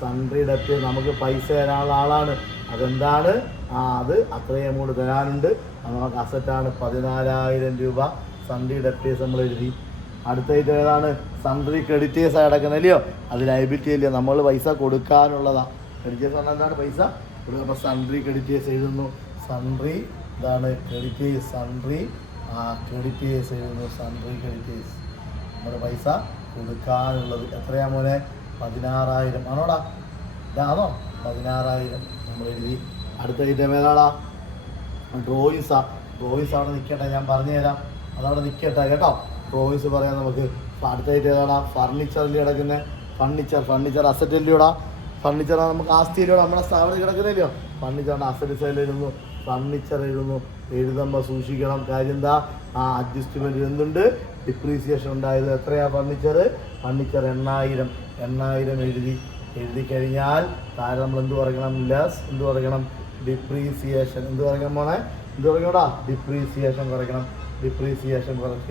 സൺട്രി ഡെപ്റ്റേഴ്സ് നമുക്ക് പൈസ തരാനുള്ള ആളാണ്. അതെന്താണ്? അത് അത്രയും എമൗണ്ട് തരാനുണ്ട്. അത് നമുക്ക് അസറ്റാണ്. 14,000 രൂപ സൺട്രി ഡെപ്റ്റേഴ്സ് നമ്മൾ എഴുതി. അടുത്തായിട്ട് ഏതാണ്? സൺട്രി ക്രെഡിറ്റേഴ്സ് ആയി കിടക്കുന്നത് അല്ലയോ? അത് ലയബിലിറ്റി അല്ലയോ? നമ്മൾ പൈസ കൊടുക്കാനുള്ളതാണ്. ക്രെഡിറ്റേഴ്സ് പറഞ്ഞാൽ എന്താണ്? പൈസ കൊടുക്കുക. അപ്പോൾ സൺട്രി ക്രെഡിറ്റേഴ്സ് എഴുതുന്നു. സൺട്രി ഇതാണ് ക്രെഡിറ്റേഴ്സ്. സൺട്രി ക്രെഡിറ്റേഴ്സ് എഴുതുന്നു. സൺട്രി ക്രെഡിറ്റേഴ്സ് നമ്മുടെ പൈസ കൊടുക്കാനുള്ളത് എത്രയാ മോനെ? 16,000 ആണോടാ? ഇതാണോ? 16,000 നമ്മൾ എഴുതി. അടുത്ത ഐറ്റം ഏതാടാ? ഡ്രോയിങ്സാ. ഡ്രോയിങ്സ് അവിടെ നിൽക്കട്ടെ, ഞാൻ പറഞ്ഞു തരാം. അതവിടെ നിൽക്കട്ടെ കേട്ടോ. ഡ്രോയിങ്സ് പറയാം നമുക്ക്. അടുത്തായിട്ട് ഏതാടാ? ഫർണിച്ചറിൽ കിടക്കുന്ന ഫർണിച്ചർ അസറ്റ് അല്ലയോടാ? ഫർണിച്ചർ നമുക്ക് ആസ്തിയിലൂടെ നമ്മുടെ സ്ഥാപനത്തിൽ കിടക്കുന്നില്ലയോ? ഫർണിച്ചറിൻ്റെ അസറ്റ് സൈഡിൽ എഴുതുന്നു. ഫർണിച്ചർ എഴുതുന്നു. എഴുതുമ്പോൾ സൂക്ഷിക്കണം. കാര്യം എന്താ? അഡ്ജസ്റ്റ്മെൻറ്റ് എന്തുണ്ട്? ഡിപ്രീസിയേഷൻ ഉണ്ടായത്. എത്രയാ ഫർണിച്ചർ 8,000 എഴുതി കഴിഞ്ഞാൽ താഴെ നമ്മൾ എന്ത് പറയണം? ലെസ് എന്ത് പറയണം? ഡിപ്രീസിയേഷൻ. എന്ത് പറയണം മോനെ? എന്ത് പറയണോടാ? ഡിപ്രീസിയേഷൻ കുറയ്ക്കണം. ഡിപ്രീസിയേഷൻ കുറച്ച്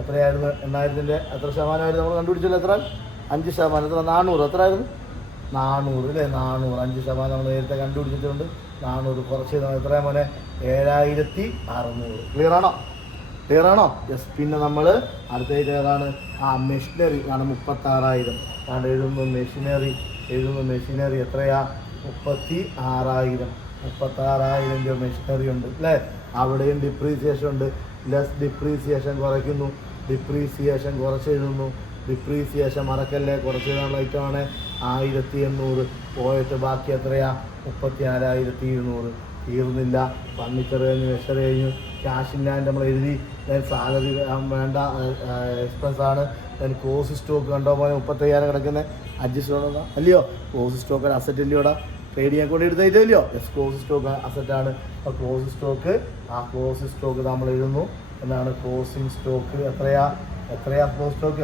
എത്രയായിരുന്നു? 8,000-ൻ്റെ എത്ര ശതമാനമായിരുന്നു നമ്മൾ കണ്ടുപിടിച്ചല്ലോ? എത്ര? 5%. എത്ര? 400. എത്രയായിരുന്നു? 400 അല്ലേ? 400. 5% നമ്മൾ നേരത്തെ കണ്ടുപിടിച്ചിട്ടുണ്ട്. 400 കുറച്ച് എത്രയാ മോനെ? 7,600. ക്ലിയർ ആണോ? യെസ്. പിന്നെ നമ്മൾ അടുത്തായിട്ട് ഏതാണ്? മെഷീനറി ആണ്. 36,000 ആണ് എഴുതുന്നു. മെഷീനറി എത്രയാ? 36,000 രൂപ മെഷീനറി ഉണ്ട് അല്ലേ? അവിടെയും ഡിപ്രീസിയേഷൻ ഉണ്ട്. ലെസ് ഡിപ്രീസിയേഷൻ കുറയ്ക്കുന്നു. ഡിപ്രീസിയേഷൻ കുറച്ച് എഴുതുന്നു. ഡിപ്രീസിയേഷൻ മറക്കല്ലേ, കുറച്ച് എഴുതാനുള്ള ഐറ്റമാണ്. 1,800 പോയിട്ട് ബാക്കി എത്രയാ? 34,200. തീർന്നില്ല. ഫർണിച്ചർ കഴിഞ്ഞു, മെഷർ കഴിഞ്ഞു, ക്യാഷ് ഇൻ ഹാൻഡ് നമ്മൾ എഴുതി. സാലറി വേണ്ട എക്സ്പെൻസ് ആണ്. കോസ്റ്റ് സ്റ്റോക്ക് കണ്ടോ പോലെ 35,000 കിടക്കുന്നത് അഡ്ജസ്റ്റ് ചെയ്യണം അല്ലയോ? കോസ്റ്റ് സ്റ്റോക്ക് അസറ്റ് അല്ലയോടാ? ട്രേഡ് ചെയ്യാൻ കൊണ്ട് എടുത്തില്ലയോ? യെസ്. കോസ്റ്റ് സ്റ്റോക്ക് അസറ്റാണ്. അപ്പോൾ ക്ലോസിംഗ് സ്റ്റോക്ക് നമ്മൾ എഴുതുന്നു. എന്താണ് ക്ലോസിംഗ് സ്റ്റോക്ക്? എത്രയാ ക്ലോസ് സ്റ്റോക്ക്?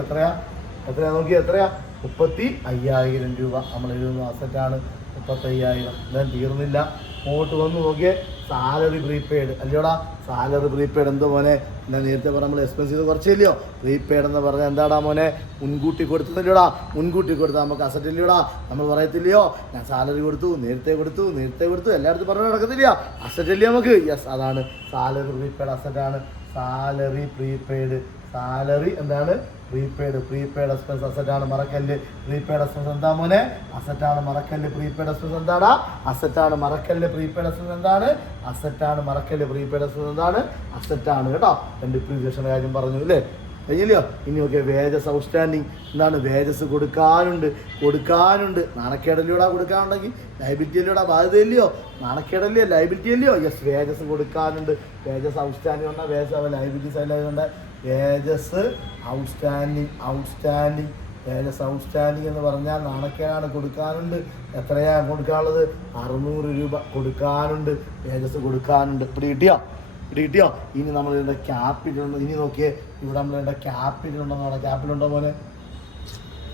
എത്രയാ നോക്കി? എത്രയാ? 35,000 രൂപ നമ്മൾ എഴുതുന്നു. അസറ്റാണ് 35,000. ഞാൻ തീർന്നില്ല. അങ്ങോട്ട് വന്ന് നോക്കിയേ. സാലറി പ്രീപെയ്ഡ് അല്ലയോടാ? സാലറി പ്രീപെയ്ഡ് എന്തോ മോനെ? ഞാൻ നേരത്തെ പറഞ്ഞ നമ്മൾ എക്സ്പെൻസ് ചെയ്ത് കുറച്ചില്ലയോ? പ്രീപെയ്ഡ് എന്ന് പറഞ്ഞാൽ എന്താടാ മോനെ? മുൻകൂട്ടി കൊടുത്തതില്ലയോടാ? മുൻകൂട്ടി കൊടുത്താൽ നമുക്ക് അസറ്റ് ഇല്ലയോടാ? നമ്മൾ പറയത്തില്ലയോ? ഞാൻ സാലറി കൊടുത്തു, നേരത്തെ കൊടുത്തു എല്ലായിടത്തും പറഞ്ഞു നടക്കത്തില്ല. അസറ്റ് ഇല്ല നമുക്ക്. യെസ്, അതാണ് സാലറി പ്രീപെയ്ഡ് അസറ്റാണ്. സാലറി എന്താണ്? പ്രീപെയ്ഡ് എക്സ്പെൻസ് അസറ്റാണ്. മറക്കല്ല്. പ്രീപെയ്ഡ് എക്സ്പെൻസ് എന്താ മോനെ? അസറ്റാണ്. മറക്കല്ല്. പ്രീപെയ്ഡ് എക്സ്പെൻസ് എന്താടാ? അസറ്റാണ്. മറക്കല്ല്. പ്രീപെയ്ഡ് എക്സ്പെൻസ് എന്താണ്? അസറ്റാണ്. മറക്കല്ല്. പ്രീപെയ്ഡ് എക്സ്പെൻസ് എന്താണ്? അസറ്റാണ് കേട്ടോ. ഡിപ്രീസിയേഷൻ്റെ കാര്യം പറഞ്ഞു അല്ലേ? കഴിഞ്ഞില്ലയോ? ഇനി ഓക്കെ. വേജസ് ഔട്ട്സ്റ്റാൻഡിങ് എന്താണ്? വേജസ് കൊടുക്കാനുണ്ട്. നാണക്കേടല്ലോടാ? കൊടുക്കാനുണ്ടെങ്കിൽ ലൈബിലിറ്റി അല്ലയോടാ? ബാധ്യതയില്ലയോ? നാണക്കേടല്ലയോ? ലൈബിലിറ്റി അല്ലയോ? യെസ്. വേജസ് കൊടുക്കാനുണ്ട്. വേജസ് ഔട്ട്സ്റ്റാൻഡിങ് പറഞ്ഞാൽ വേജസ് ലൈബിലിറ്റി സൈഡിലായതുകൊണ്ട് വേജസ് ഔട്ട്സ്റ്റാൻഡിങ് എന്ന് പറഞ്ഞാൽ നാണക്കേടാണ്. കൊടുക്കാനുണ്ട്. എത്രയാണ് കൊടുക്കാനുള്ളത്? 600 രൂപ കൊടുക്കാനുണ്ട്. വേജസ് കൊടുക്കാനുണ്ട്. ഇവിടെ കിട്ടിയോ? ഇനി നമ്മൾ ഇതിൻ്റെ ക്യാപിറ്റൽ ഉണ്ട്. ഇനി നോക്കിയേ, ഇവിടെ നമ്മൾ ഇതിൻ്റെ ക്യാപിറ്റൽ ഉണ്ടോ? ക്യാപിറ്റൽ ഉണ്ടോ മോനെ?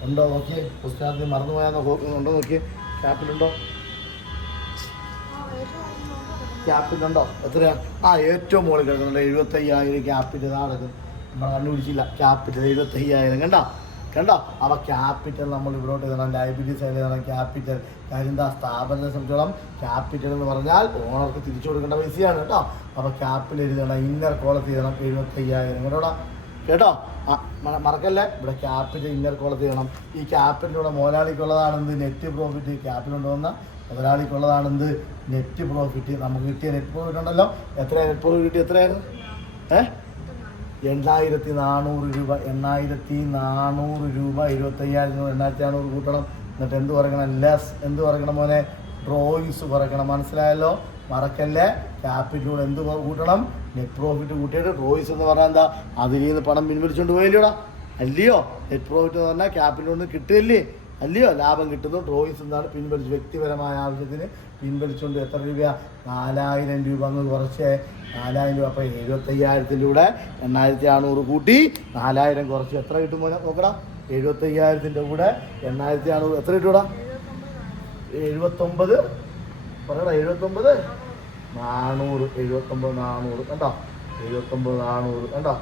ഉണ്ടോ നോക്കിയേ. പുസ്തകത്തിൽ മറന്നുപോയാൽ ഉണ്ടോ നോക്കിയേ. ക്യാപിറ്റൽ ഉണ്ടോ? എത്രയാണ്? ഏറ്റവും മുകളിൽ കിടക്കുന്നുണ്ട്. 75,000 ക്യാപിറ്റൽ നടക്കും. നമ്മൾ കണ്ടുപിടിച്ചില്ല. ക്യാപിറ്റൽ 75,000 കണ്ടോ? അപ്പോൾ ക്യാപിറ്റൽ നമ്മൾ ഇവിടോട്ട് എഴുതണം. ലൈബിലിറ്റി സൈഡിൽ എഴുതണം ക്യാപിറ്റൽ. കാര്യം എന്താ? സ്ഥാപനത്തെ സംബന്ധിച്ചോളം ക്യാപിറ്റൽ എന്ന് പറഞ്ഞാൽ ഓണർക്ക് തിരിച്ചു കൊടുക്കേണ്ട പൈസയാണ് കേട്ടോ. അപ്പോൾ ക്യാപിറ്റൽ എഴുതണം. ഇന്നർ കോളത്തിൽ എഴുതണം 75,000 കേട്ടോ. മറക്കല്ലേ. ഇവിടെ ക്യാപിറ്റൽ ഇന്നർ കോളത്തിൽ എഴുതണം. ഈ ക്യാപിറ്റലിലൂടെ മുതലാളിക്കുള്ളതാണെന്ത്? Net profit. ക്യാപിറ്റൽ കൊണ്ടുവന്ന മുതലാളിക്കുള്ളതാണെന്ത്? Net profit. നമുക്ക് കിട്ടിയ നെറ്റ് പ്രോഫിറ്റ് ഉണ്ടല്ലോ. എത്രയാണ് നെറ്റ് പ്രോഫിറ്റ് കിട്ടി? എത്രയായിരുന്നു? 8,400 രൂപ. 8,400 രൂപ. 25,000 8,400 കൂട്ടണം. എന്നിട്ട് എന്ത് പറയണം? ലെസ് എന്ത് പറയണം മോനെ? ഡ്രോയിങ്സ് കുറയ്ക്കണം. മനസ്സിലായല്ലോ? മറക്കല്ലേ. ക്യാപിറ്റലൂടെ എന്ത് കൂട്ടണം? നെറ്റ് പ്രോഫിറ്റ് കൂട്ടിയിട്ട് ഡ്രോയിങ്സ് എന്ന് പറഞ്ഞാൽ എന്താ? അതിൽ നിന്ന് പണം പിൻവലിച്ചുകൊണ്ട് പോയില്ലോടാ? അല്ലയോ? നെറ്റ് പ്രോഫിറ്റ് എന്ന് പറഞ്ഞാൽ ക്യാപിറ്റലിൽ നിന്ന് കിട്ടില്ലേ? അല്ലയോ? ലാഭം കിട്ടുന്നു. ഡ്രോയിങ്സ് എന്താണ്? പിൻവലിച്ച് വ്യക്തിപരമായ ആവശ്യത്തിന് പിൻവലിച്ചുകൊണ്ട് എത്ര രൂപ? 4000 രൂപ അങ്ങ് കുറച്ച് 4000 രൂപ. അപ്പോൾ 75,000 കൂടെ 8600 കൂട്ടി 4000 കുറച്ച് എത്ര കിട്ടും നോക്കടാ? 75,000 കൂടെ 8600 എത്ര കിട്ടൂടാ? 79 പറയടാ. 79 400. 79 400 കണ്ടോ? 79 400 കണ്ടോ?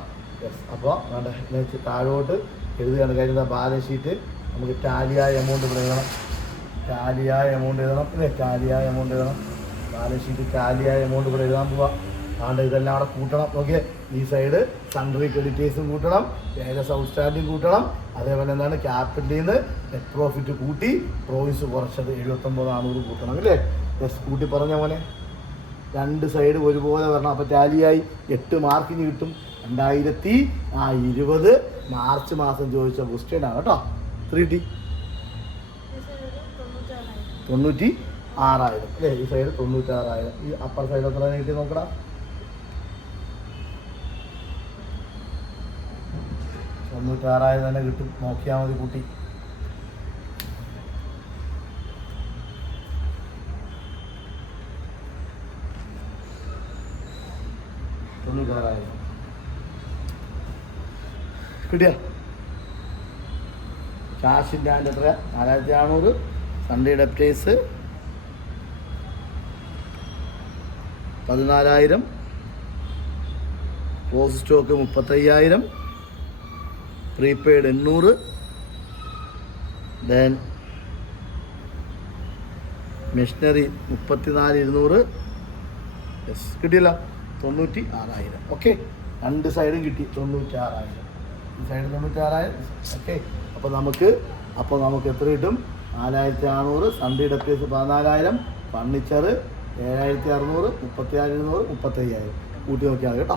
യെസ്. അപ്പോൾ വേണ്ട താഴോട്ട് എഴുതുകയാണ്. കഴിഞ്ഞ ബാലൻസ് ഷീറ്റ് നമുക്ക് ടാലിയായ എമൗണ്ട് ഇവിടെ എഴുതണം. ടാലിയായ എമൗണ്ട് എഴുതണം. ഇല്ലേ? ടാലിയായ എമൗണ്ട് എഴുതണം. ബാലൻസ് ഷീറ്റ് ടാലിയായ എമൗണ്ട് ഇവിടെ എഴുതാൻ പോവാം. അതുകൊണ്ട് ഇതെല്ലാം അവിടെ കൂട്ടണം. ഓക്കെ. ഈ സൈഡ് സൺട്രി ക്രെഡിറ്റേഴ്സും കൂട്ടണം, വേജസ് ഔട്ട്സ്റ്റാൻഡിങ് കൂട്ടണം, അതേപോലെ എന്താണ് ക്യാപിറ്റലിൽ നിന്ന് നെറ്റ് പ്രോഫിറ്റ് കൂട്ടി പ്രോവിസ് കുറച്ചത് 79,400 കൂട്ടണം. അല്ലേ? യെസ്. കൂട്ടി പറഞ്ഞ പോലെ രണ്ട് സൈഡ് ഒരുപോലെ വരണം. അപ്പോൾ ടാലിയായി 8 മാർക്കിന് കിട്ടും. 2020 മാർച്ച് മാസം ചോദിച്ച ക്വസ്റ്റ്യനാണ് കേട്ടോ. 3T 96,000 അല്ലേ? ഈ സൈഡ് 96,000. ഈ അപ്പർ സൈഡ് എത്ര കിട്ടി നോക്കടാ? 96,000 തന്നെ കിട്ടും. നോക്കിയാൽ മതി കൂട്ടി. കിട്ടിയ ക്യാഷിൻ്റെ അതിൻ്റെ എത്ര? 4600. Sunday debtors 14,000. Close stock 35,000. Prepaid 800. Then machinery 34,200. Yes. കിട്ടിയില്ല? 96,000. ഓക്കെ. രണ്ട് സൈഡും കിട്ടി. 96,000. ഈ സൈഡ് 96,000. ഓക്കെ. അപ്പോൾ നമുക്ക് എത്ര കിട്ടും? 4,600. Sunday debtors 14,000. ഫർണിച്ചർ 7,600. 36,200. 35,000 കൂട്ടി നോക്കിയാൽ കേട്ടോ.